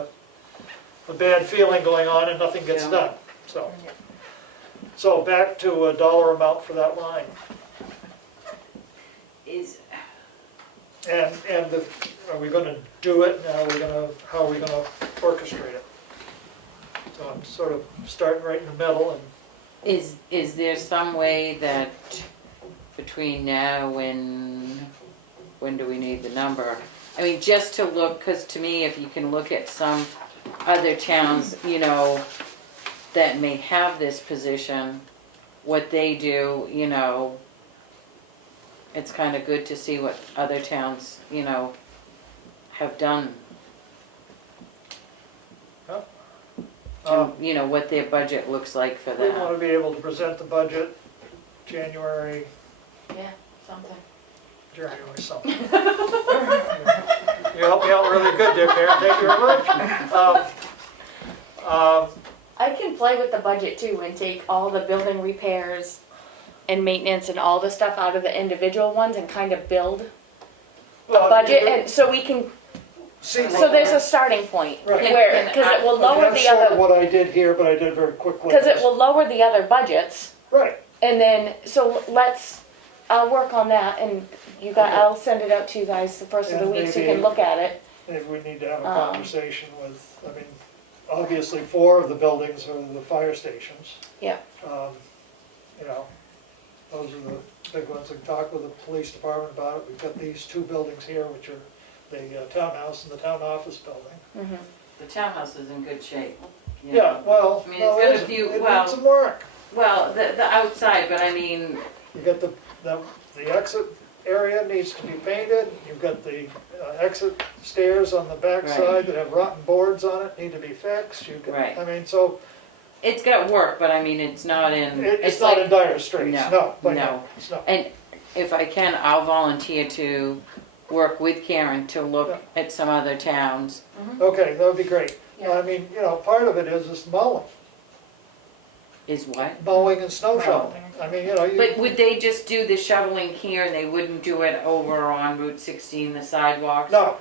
a bad feeling going on and nothing gets Yeah. done, so. Yeah. So back to a dollar amount for that line. And are we gonna do it, and how are we gonna orchestrate it? So I'm sort of starting right in the middle, and is there some way that between now and, when do we need the number? I mean, just to look, because to me, if you can look at some other towns, that may have this position, what they do, it's kind of good to see what other towns, have done, what their budget looks like for we wanna that. be able to present the budget January Yeah, something. something. You helped me out really good there, Karen, thank you very much. I can play with the budget too and take all the building repairs and maintenance and all the stuff out of the individual ones and kind of build a Well, budget, you do- and so we can see. So there's a starting point Right. where, because it will lower That's the sort of other, what I did here, but I did it very quickly. because it will lower the other budgets. Right, And then, so I'll work on that and you got, Okay. I'll send it out to you guys the first of the And week so you maybe- can look at it. maybe we need to have a Um, conversation with, I mean, obviously 4 of the buildings are the fire stations. Yeah. You know, those are the big ones. We can talk with the police department about it. We've got these 2 buildings here, which are the townhouse and the town office building. Mhm. The townhouse is in good shape. you Yeah, know. well, I mean, no, it's it got a isn't. few- It well- needs some work. Well, the outside, but I mean, You got the exit area needs to be painted. You've got the exit stairs on the back Right. side that have rotten boards on it, need to be fixed. You've got, Right. I mean, so it's got work, but I mean, it's not in, it's not in dire straits, no, no, but no. no, it's not. And if I can, I'll volunteer to work with Karen to look at some other towns. Okay, that would be great. Yeah. I mean, you know, part of it is mowing, Is what? mowing and snow shoveling. I mean, you know, But would they just do the shoveling here and they wouldn't do it over on Route 16, the sidewalks? no,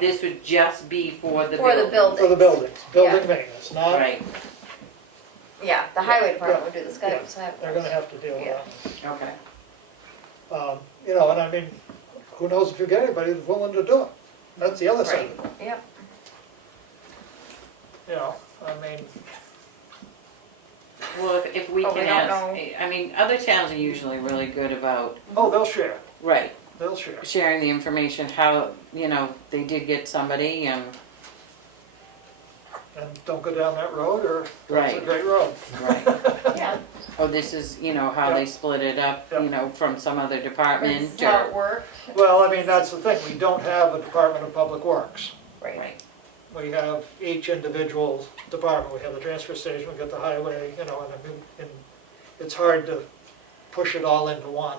This would just be for the For the building. for the buildings, building Yeah. maintenance, not, Right, Yeah, the highway department Yeah. would do the Yeah. sidewalks. they're gonna have to deal with Yeah. that. okay. You know, and I mean, who knows if you get anybody who's willing to do it? That's the other side of it, Yep. you know, I mean, Well, if we But we can don't ask, know. I mean, other towns are usually really good about, oh, they'll share, right, they'll share. sharing the information, how, you know, they did get somebody and, And don't go down that road, or it's a Right. great road. right. Yeah. Oh, this is, you know, how they split it up, Yeah. you know, from some other That's department how it or, worked. Well, I mean, that's the thing, we don't have a Department of Public Works. Right. We have each individual department, we have the transfer station, we got the highway, you know, and I mean, and it's hard to push it all into one.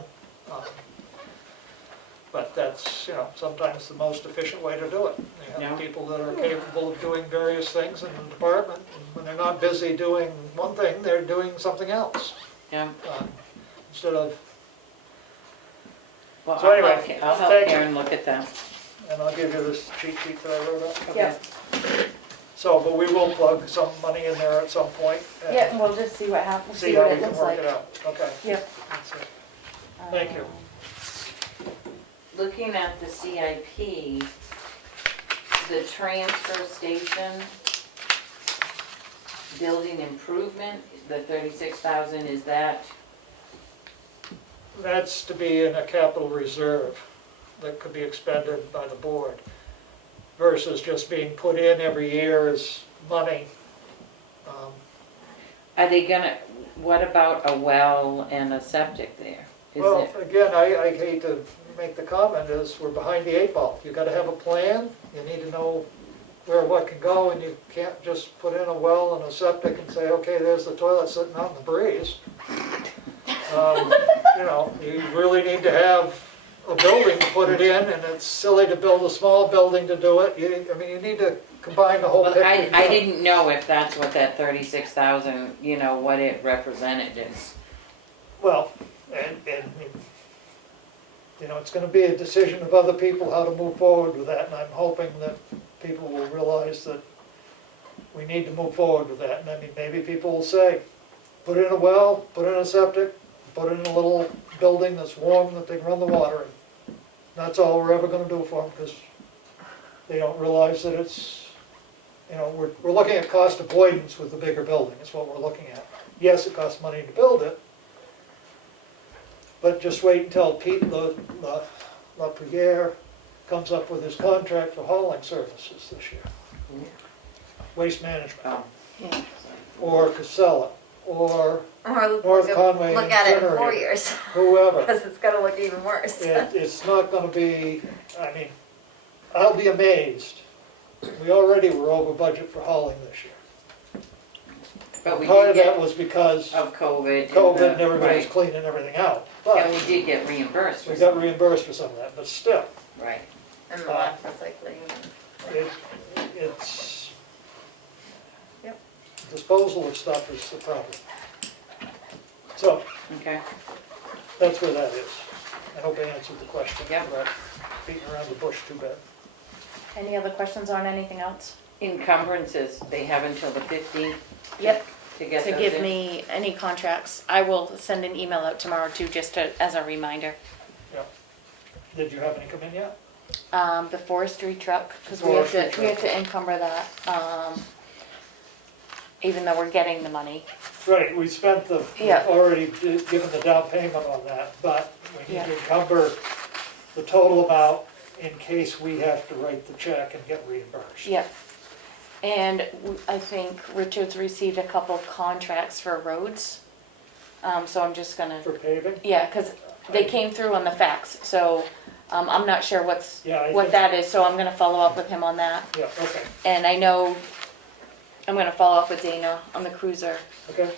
But that's, you know, sometimes the most efficient way to do it. You have Yeah. people that are capable of doing various things in the department, and when they're not busy doing one thing, they're doing something else. yeah. Instead of, Well, So anyway, I'll help thank you. Karen look at that. and I'll give you this cheat sheet that I wrote up. Yeah. So, but we will plug some money in there at some point. and Yeah, and we'll just see what happens, See see how what we it can looks work like. it out, okay. Yep. That's it. Thank you. Looking at the CIP, the transfer station, building improvement, the 36,000, is that, That's to be in a capital reserve that could be expended by the board versus just being put in every year as money. are they gonna, what about a well and a septic there? Is Well, it, again, I hate to make the comment is we're behind the 8 ball. You gotta have a plan, you need to know where what can go, and you can't just put in a well and a septic and say, okay, there's the toilet sitting out in the breeze. You know, you really need to have a building to put it in, and it's silly to build a small building to do it. I mean, you need to combine the whole well, picture. I didn't know if that's what that 36,000, you know, what it represented is. Well, and, you know, it's gonna be a decision of other people how to move forward with that, and I'm hoping that people will realize that we need to move forward with that. And I mean, maybe people will say, put in a well, put in a septic, put in a little building that's warm that they can run the water in. That's all we're ever gonna do for them, because they don't realize that it's, you know, we're looking at cost avoidance with the bigger building, is what we're looking at. Yes, it costs money to build it, but just wait until Pete LaPriere comes up with his contract for hauling services this year. Waste management, Oh, Yeah. or Casella, or Or North Conway look at it in 4 Incinerator. years, whoever. because it's gonna look even worse. It's not gonna be, I mean, I'll be amazed. We already were over budget for hauling this year. but we Part did of that get, was because of COVID. COVID and everybody was Right. cleaning everything out. And But we did get reimbursed for we got some, reimbursed for some of that, but still, right. And the last recycling. it's. Yep. Disposal of stuff is the problem. So, Okay, that's where that is. I hope I answered the question. Yep. But beating around the bush too bad. Any other questions on anything else? Encumbrances, they have until the 15th Yep. to get To those give in. me any contracts. I will send an email out tomorrow too, just as a reminder. Did you have any come in yet? The forestry truck, because Forestry we have to encumber that, even though we're getting the money. Right, we spent the, Yeah. already given the down payment on that, but we need to Yeah. encumber the total amount in case we have to write the check and get reimbursed. Yep. And I think Richard's received a couple contracts for roads. So I'm just gonna, For paving? yeah, because they came through on the fax, so I'm not sure Yeah, I what think- that is, so I'm gonna follow up with him on that. Yeah, okay, And I know I'm gonna follow up with Dana on the cruiser. okay.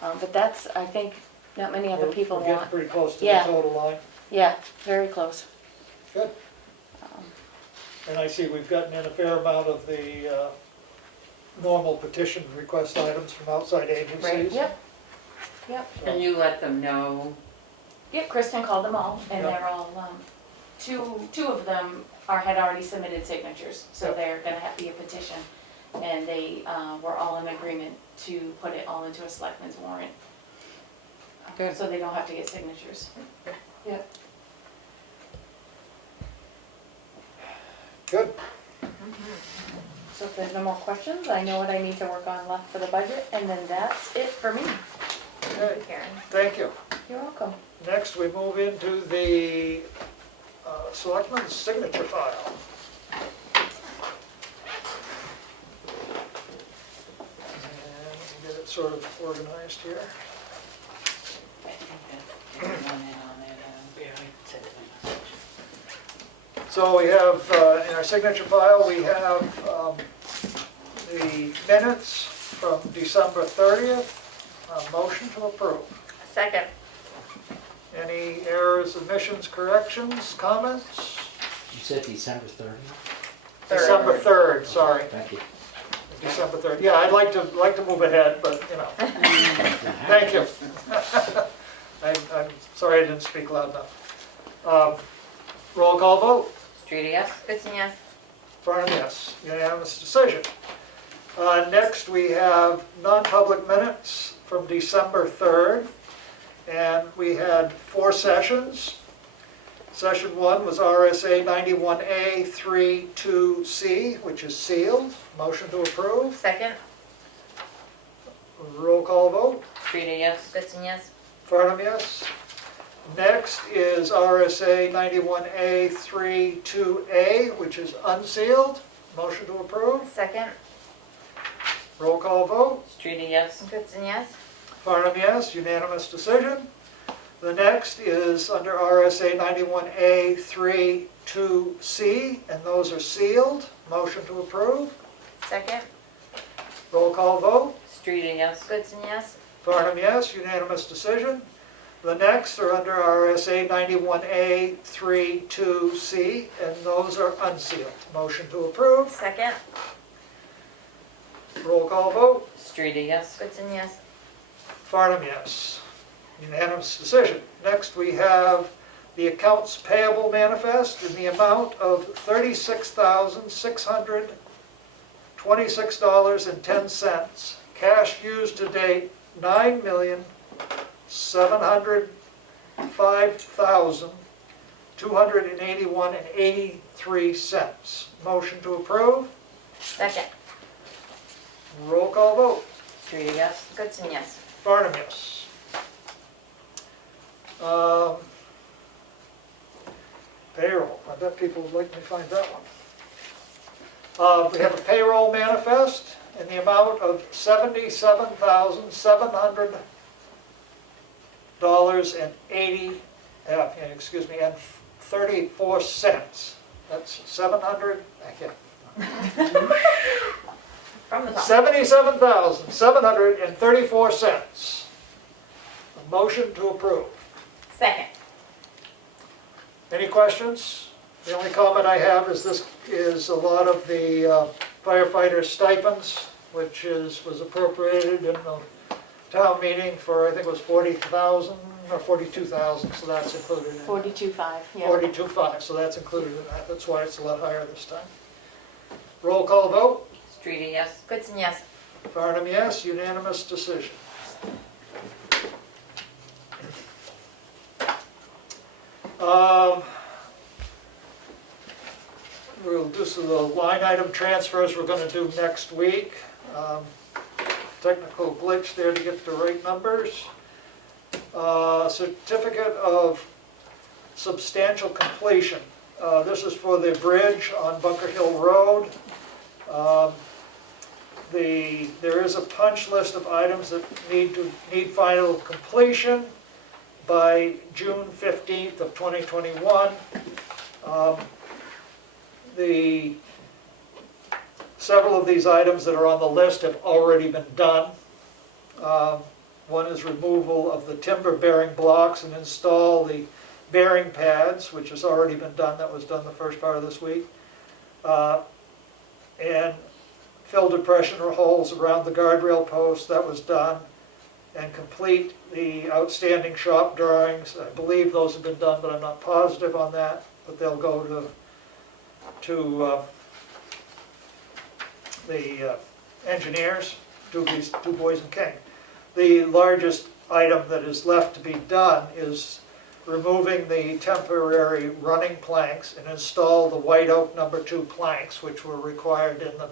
But that's, I think, not many other people We're getting want. pretty close to the Yeah. total line. Yeah, very close. Good. And I see we've gotten in a fair amount of the normal petition request items from outside agencies. Yep. Yep. And you let them know, Yep, Kristen called them all, and Yeah. they're all, two of them had already submitted signatures, so Yeah. they're gonna be a petition. And they, were all in agreement to put it all into a selectmen's warrant. Good. So they don't have to get signatures. Yep. Good. So if there's no more questions, I know what I need to work on left for the budget, and then that's it for me. Okay, Karen. thank you. You're welcome. Next, we move into the selectmen's signature file. And we'll get it sort of organized here. I think that there's one in on it, Yeah, I said it in my section. So we have, in our signature file, we have the minutes from December 30th. Motion to approve. Second. Any errors, omissions, corrections, comments? You said December 30th? December 3rd, sorry, Thank you. December 3rd. Yeah, I'd like to move ahead, but, you know, thank you. I'm sorry I didn't speak loud enough. Roll call vote. Streety, yes? Goodson, yes. Farnham, yes. Unanimous decision. Next, we have non-public minutes from December 3rd. And we had 4 sessions. Session 1 was RSA 91A 32C, which is sealed. Motion to approve. Second. Roll call vote. Streety, yes? Goodson, yes. Farnham, yes. Next is RSA 91A 32A, which is unsealed. Motion to approve. Second. Roll call vote. Streety, yes? Goodson, yes. Farnham, yes. Unanimous decision. The next is under RSA 91A 32C, and those are sealed. Motion to approve. Second. Roll call vote. Streety, yes? Goodson, yes. Farnham, yes. Unanimous decision. The next are under RSA 91A 32C, and those are unsealed. Motion to approve. Second. Roll call vote. Streety, yes? Goodson, yes. Farnham, yes. Unanimous decision. Next, we have the accounts payable manifest in the amount of $36,626.10. Cash used to date, $9,705,281.83. Motion to approve. Second. Roll call vote. Streety, yes? Goodson, yes. Farnham, yes. Payroll, I bet people would like me to find that one. We have a payroll manifest in the amount of $77,700.80, and 34 cents. That's 700, I can't. From the top. $77,734. A motion to approve. Second. Any questions? The only comment I have is this is a lot of the firefighter stipends, which was appropriated in the town meeting for, I think it was 40,000 or 42,000, so that's included in 42.5, yeah. 42.5, so that's included in that. That's why it's a lot higher this time. Roll call vote. Streeter, yes? Goodson, yes. Farnham, yes. Unanimous decision. We'll do some of the line item transfers we're going to do next week. Technical glitch there to get the right numbers. Certificate of substantial completion. This is for the bridge on Bunker Hill Road. There is a punch list of items that need final completion by June 15th of 2021. Several of these items that are on the list have already been done. One is removal of the timber bearing blocks and install the bearing pads, which has already been done. That was done the first part of this week. And fill depression or holes around the guardrail post. That was done. And complete the outstanding shop drawings. I believe those have been done, but I'm not positive on that. But they'll go to the engineers, Du Bois and King. The largest item that is left to be done is removing the temporary running planks and install the white oak number 2 planks, which were required in the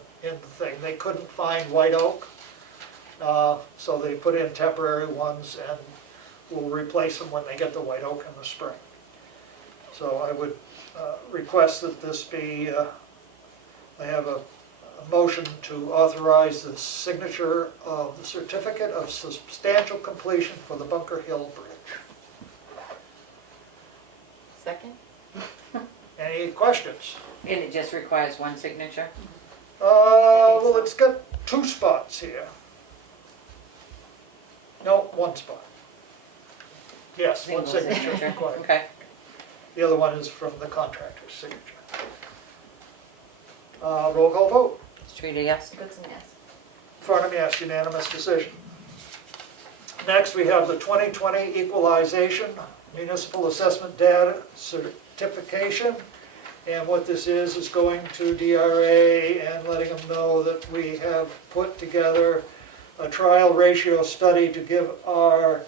thing. They couldn't find white oak, so they put in temporary ones, and we'll replace them when they get the white oak in the spring. So I would request that this be, I have a motion to authorize the signature of the certificate of substantial completion for the Bunker Hill Bridge. Second? Any questions? And it just requires one signature? Well, it's got 2 spots here. No, 1 spot. Yes, one Single signature is required. Okay. The other one is from the contractor's signature. Roll call vote. Streeter, yes? Goodson, yes. Farnham, yes, unanimous decision. Next, we have the 2020 Equalization Municipal Assessment Data Certification. And what this is going to DRA and letting them know that we have put together a trial ratio study to give our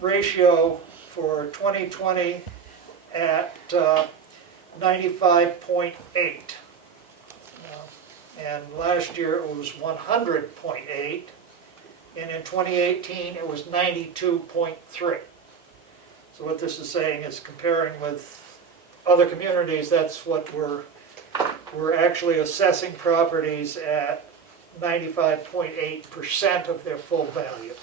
ratio for 2020 at 95.8. And last year it was 100.8, and in 2018 it was 92.3. So what this is saying is comparing with other communities, that's what we're actually assessing properties at 95.8% of their full value.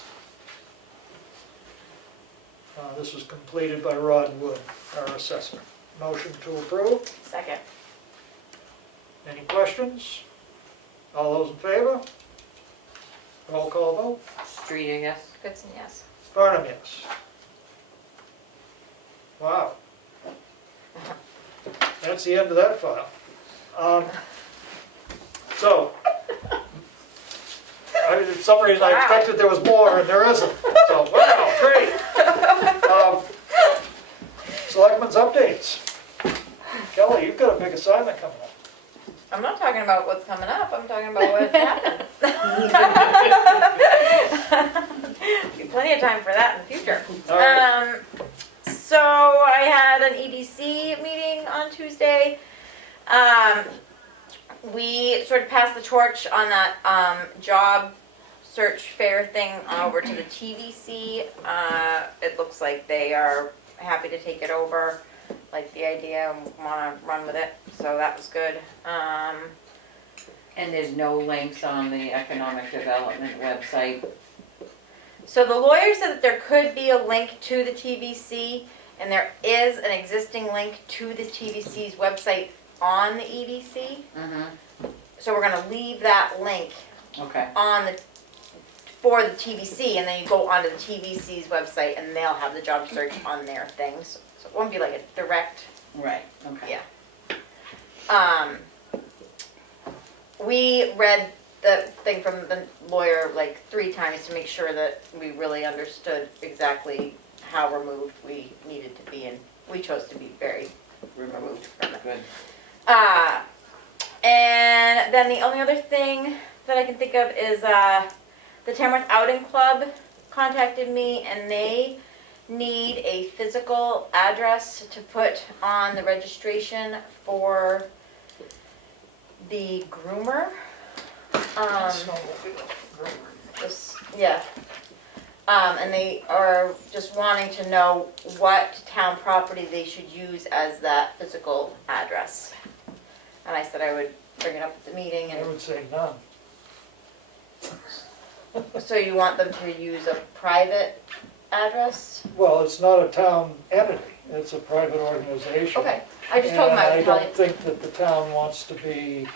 This was completed by Rod Wood, our assessor. Motion to approve. Second. Any questions? All those in favor? Roll call vote. Streeter, yes? Goodson, yes. Farnham, yes. Wow. That's the end of that file. For some reason I expected there was more, and there isn't. So, wow, great. Selectmen's updates. Kelly, you've got a big assignment coming up. I'm not talking about what's coming up, I'm talking about what happened. Be plenty of time for that in the future. All right. So I had an EDC meeting on Tuesday. We sort of passed the torch on that job search fair thing over to the TVC. It looks like they are happy to take it over, like the idea, and want to run with it, so that was good. And there's no links on the economic development website. So the lawyer said that there could be a link to the TVC, and there is an existing link to the TVC's website on the EDC. Mm-hmm. So we're going to leave that link Okay. on for the TVC, and then you go onto the TVC's website, and they'll have the job search on their things. So it won't be like a direct. Right, okay. Yeah. We read the thing from the lawyer like 3 times to make sure that we really understood exactly how removed we needed to be, and we chose to be very removed from it. Good. then the only other thing that I can think of is the Tamworth Outing Club contacted me, and they need a physical address to put on the registration for the groomer. Yeah. And they are just wanting to know what town property they should use as that physical address. And I said I would bring it up at the meeting, I and would say none. so you want them to use a private address? Well, it's not a town entity, it's a private organization. Okay, I just told them I would And tell I you. don't think that the town wants to be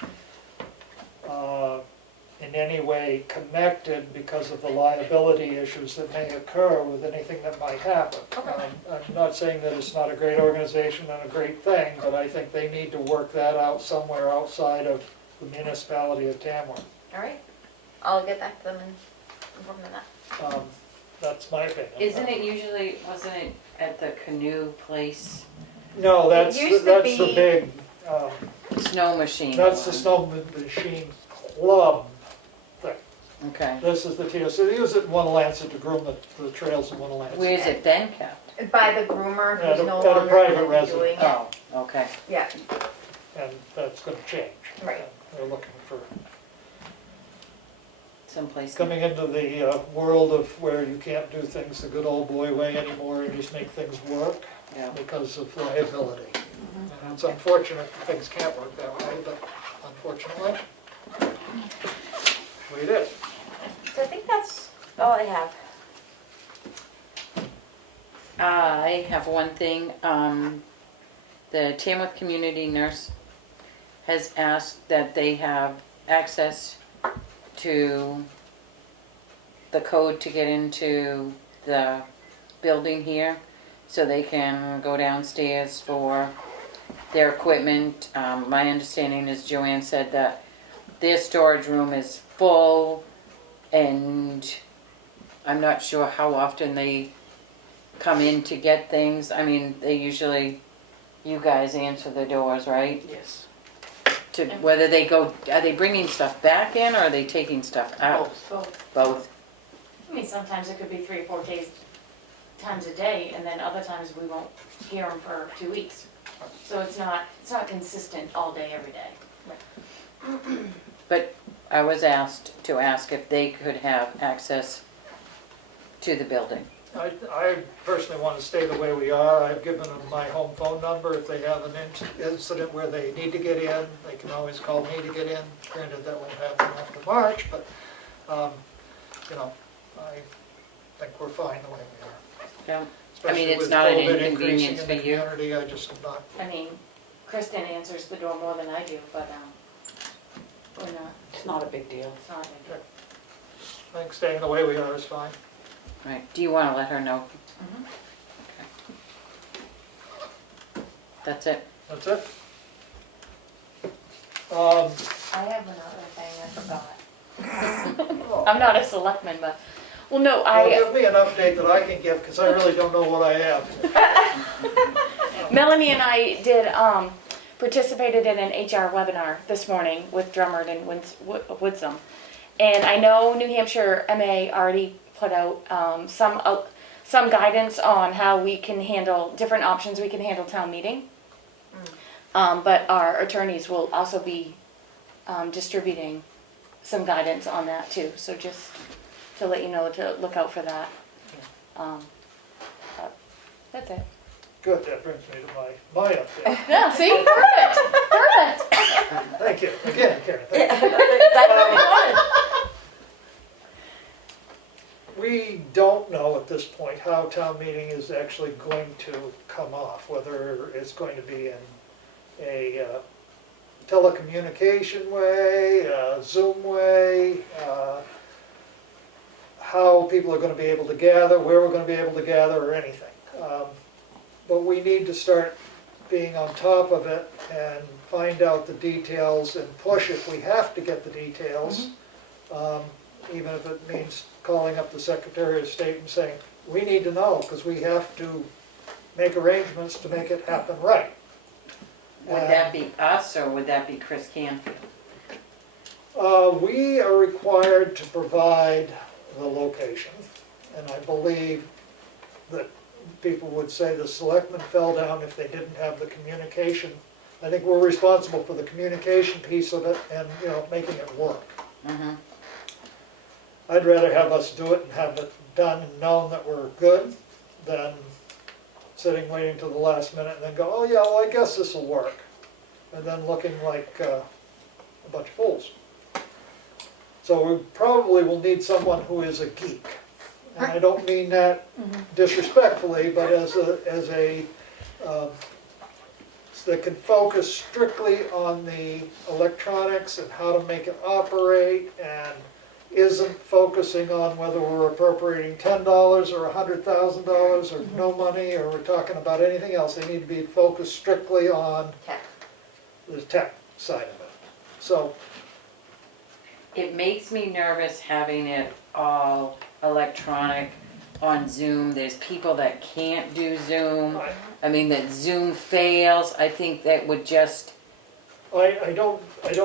in any way connected because of the liability issues that may occur with anything that might happen. Okay. I'm not saying that it's not a great organization and a great thing, but I think they need to work that out somewhere outside of the municipality of Tamworth. All right, I'll get back to them and inform them that. That's my opinion. Isn't it usually, wasn't it at the canoe place, No, that's, It used to that's the be- big, snow machine? that's the one? snow machine club. Okay. This is the TOC, they use it in Winnelancet to groom the trails in Winnelancet. Where's it then kept? By the groomer At who's a- no at a longer private doing residence. it. Oh, okay. Yeah, And that's gonna change. Right. And they're looking for, Someplace. coming into the world of where you can't do things the good old boy way anymore and just make things work Yeah. because of liability. And it's unfortunate that things can't work that way, but unfortunately, we did. so I think that's all I have. I have one thing, the Tamworth Community Nurse has asked that they have access to the code to get into the building here, so they can go downstairs for their equipment. My understanding is Joanne said that their storage room is full, and I'm not sure how often they come in to get things. I mean, they usually, you guys answer the doors, right? Yes. To, whether they go, are they bringing stuff back in, or are they taking stuff out? Both. I mean, sometimes it could be 3 or 4 days, times a day, and then other times we won't hear them for 2 weeks. So it's not consistent all day, every day. But I was asked to ask if they could have access to the building. I personally want to stay the way we are. I've given them my home phone number. If they have an incident where they need to get in, they can always call me to get in. Granted, that won't happen after March, but, you know, I think we're fine the way we are. Yeah. Especially it's with not an COVID inconvenience increasing in for the you. community, I just am not. I mean, Kristen answers the door more than I do, but, we're not, It's not a big deal. it's not a big deal. I think staying the way we are is fine. Right, do you wanna let her know? Mhm. Okay. That's it? That's it. I have another thing I forgot. I'm not a selectman, but, well, no, Well, give me an update that I can give, because I really don't know what I have. Melanie and I did, participated in an HR webinar this morning with Drummond and Woodsum. And I know New Hampshire MA already put out, some guidance on how we can handle, different options we can handle town meeting. But our attorneys will also be, distributing some guidance on that too, so just to let you know to look out for that. But that's it. Good, that brings me to my update. Yeah, see, perfect, perfect. Thank you, again, Karen, thank you. Exactly what I wanted. We don't know at this point how town meeting is actually going to come off, whether it's going to be in a telecommunication way, a Zoom way, how people are going to be able to gather, where we're going to be able to gather, or anything. But we need to start being on top of it and find out the details and push if we have to get the details. Even if it means calling up the Secretary of State and saying, we need to know, because we have to make arrangements to make it happen right. Would that be us, or would that be Chris Canfield? We are required to provide the location, and I believe that people would say the selectmen fell down if they didn't have the communication. I think we're responsible for the communication piece of it and, you know, making it work. Mhm. I'd rather have us do it and have it done and known that we're good than sitting waiting till the last minute and then go, oh yeah, well, I guess this will work. And then looking like a bunch of fools. So we probably will need someone who is a geek. And I don't mean that disrespectfully, but as a that can focus strictly on the electronics and how to make it operate and isn't focusing on whether we're appropriating $10 or $100,000 or no money or we're talking about anything else. They need to be focused strictly on Tech. the tech side of it. So, It makes me nervous having it all electronic on Zoom. There's people that can't do Zoom. I mean, that Zoom fails. I think that would just, I don't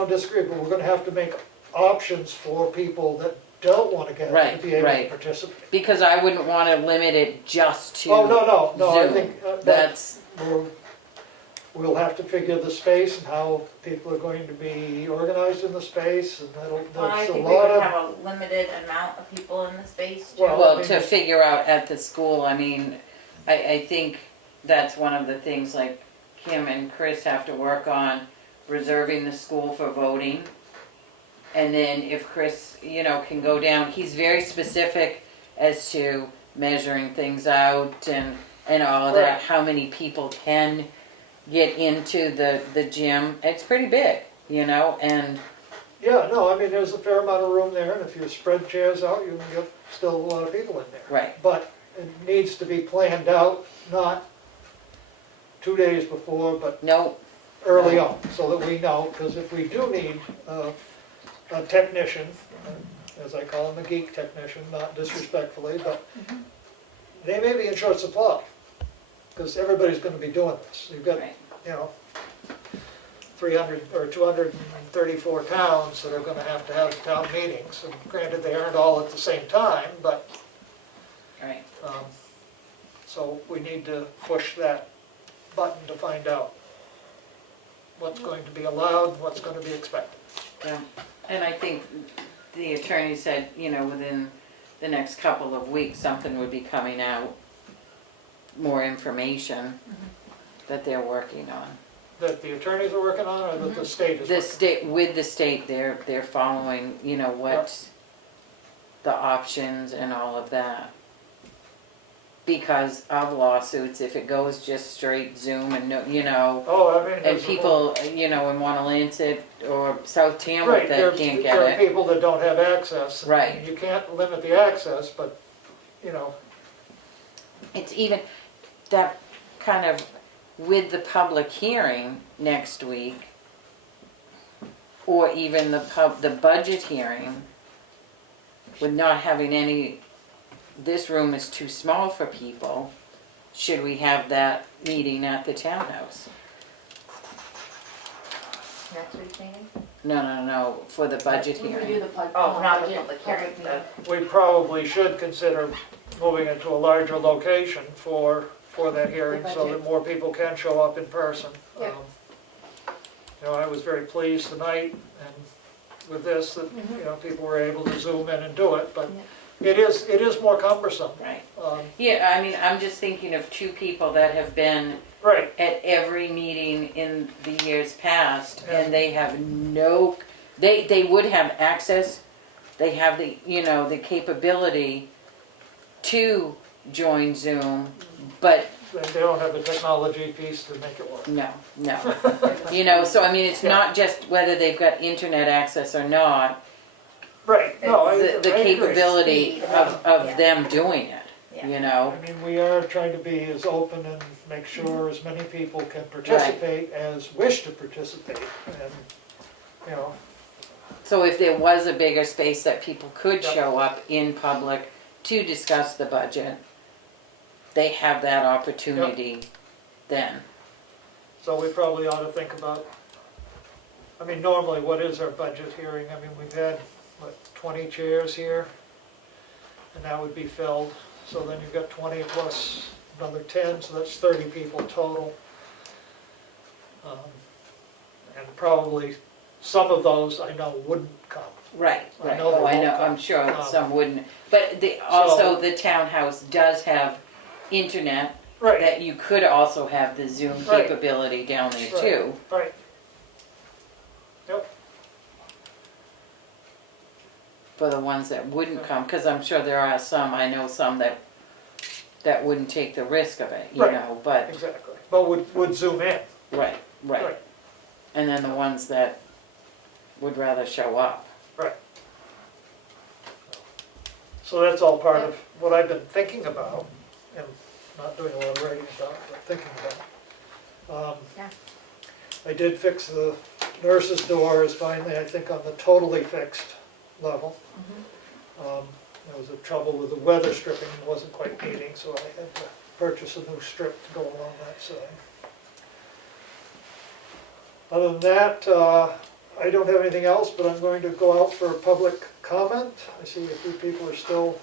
disagree, but we're gonna have to make options for people that don't wanna get it Right, to be able to right. participate. because I wouldn't want to limit it just to Oh, no, I Zoom. think That's, we'll have to figure the space and how people are going to be organized in the space, and Well, I that's a think we lot would of, have a limited amount of people in the space too. Well, I well, mean, to figure out at the school, I mean, I think that's one of the things like Kim and Chris have to work on, reserving the school for voting. And then if Chris, you know, can go down, he's very specific as to measuring things out and all of Right. that, how many people can get into the gym. It's pretty big, you know, and yeah, no, I mean, there's a fair amount of room there, and if you spread chairs out, you can get still a lot of people in there. right, But it needs to be planned out, not 2 days before, but no, early on, so that we know, because if we do need a technician, as I call him, a geek technician, not disrespectfully, but they may be in short supply, because everybody's gonna be doing this. You've got, right. you know, 300 or 234 towns that are gonna have town meetings, and granted, they aren't all at the same time, but, Right. so we need to push that button to find out what's going to be allowed, what's gonna be expected. Yeah, and I think the attorney said, you know, within the next couple of weeks, something would be coming out, more information that they're working on. That the attorneys are working on, or that the state is The working state, with the state, they're following, you know, what the options and all of that. Because of lawsuits, if it goes just straight Zoom and no, you know, on? Oh, I mean. and there's a whole- people, you know, in Wanalancet or South Tamworth Right, there that can't there are get it. people that don't have access. Right. You can't limit the access, but, you know, It's even, that kind of, with the public hearing next week, or even the budget hearing, with not having any, this room is too small for people, should we have that meeting at the townhouse? Next week's meeting? No, for the budget hearing. Oh, not the public hearing, we probably should consider moving it to a larger location for that hearing, so that more people can show up in person. Yep. You know, I was very pleased tonight, and with this, that, you know, people were able to Zoom in and do it, but it is more cumbersome. Right. Um, Yeah, I mean, I'm just thinking of two people that have been Right, at every meeting in the years past, and they have no, they would have access, they have the, you know, the capability to join Zoom, but they don't have the technology piece to make it work. no. You know, so I mean, it's not just whether they've got internet access or not, Right, no, I the agree. capability Speed, of yeah. them doing it, Yeah. you know? I mean, we are trying to be as open and make sure as many people can participate as wish to participate, and, you know, So if there was a bigger space that people could show up in public to discuss the budget, they have that opportunity then. so we probably ought to think about I mean, normally, what is our budget hearing? I mean, we've had, what, 20 chairs here? And that would be filled, so then you've got 20 plus another 10, so that's 30 people total. And probably some of those I know wouldn't come. Right, I right, know they oh, I won't know, come. I'm sure some wouldn't, but also the townhouse does have internet, Right, that you could also have the Zoom Right. capability down there Right. too. right. Yep, For the ones that wouldn't come, cause I'm sure there are some, I know some that wouldn't take the risk of it, you Right. know, but, exactly. But would zoom in. right, Right. right. And then the ones that would rather show up. Right. So that's all part of what I've been thinking about, and not doing a lot of writing about, but thinking about. Yeah. I did fix the nurse's door, is finally, I think, on the totally fixed level. There was a trouble with the weather stripping, it wasn't quite meeting, so I had to purchase a new strip to go along that side. Other than that, I don't have anything else, but I'm going to go out for a public comment. I see a few people are still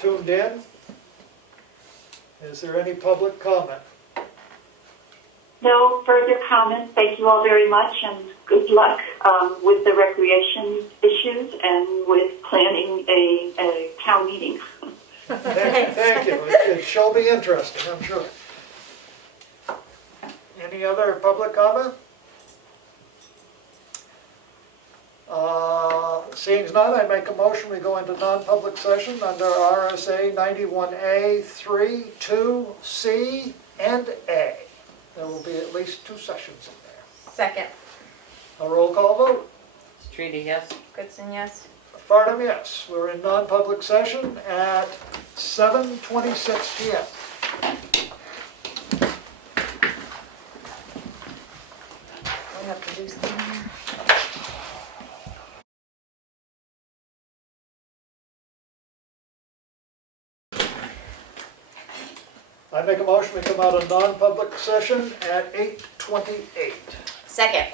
tuned in. Is there any public comment? No further comments. Thank you all very much, and good luck with the recreation issues and with planning a town meeting. Thank you. It shall be interesting, I'm sure. Any other public comment? Seeing none, I make a motion, we go into non-public session under RSA 91A 3, 2, C, and A. There will be at least 2 sessions in there. Second. A roll call vote. Streety, yes? Goodson, yes? Farnham, yes. We're in non-public session at 7:26 PM. We have to do something here. I make a motion, we come out of non-public session at 8:28. Second.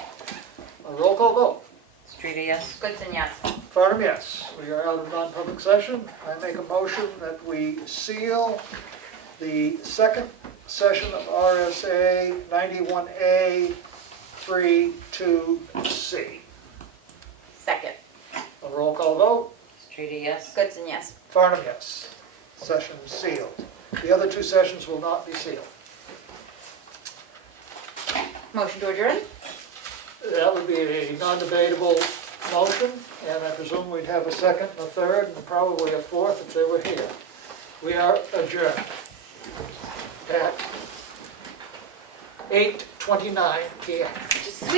A roll call vote. Streety, yes? Goodson, yes? Farnham, yes. We are out of non-public session. I make a motion that we seal the second session of RSA 91A 3, 2C. Second. A roll call vote. Streety, yes? Goodson, yes? Farnham, yes. Session sealed. The other 2 sessions will not be sealed. Motion to adjourn? That would be a non-debatable motion, and I presume we'd have a second and a third, and probably a fourth if they were here. We are adjourned at 8:29 PM.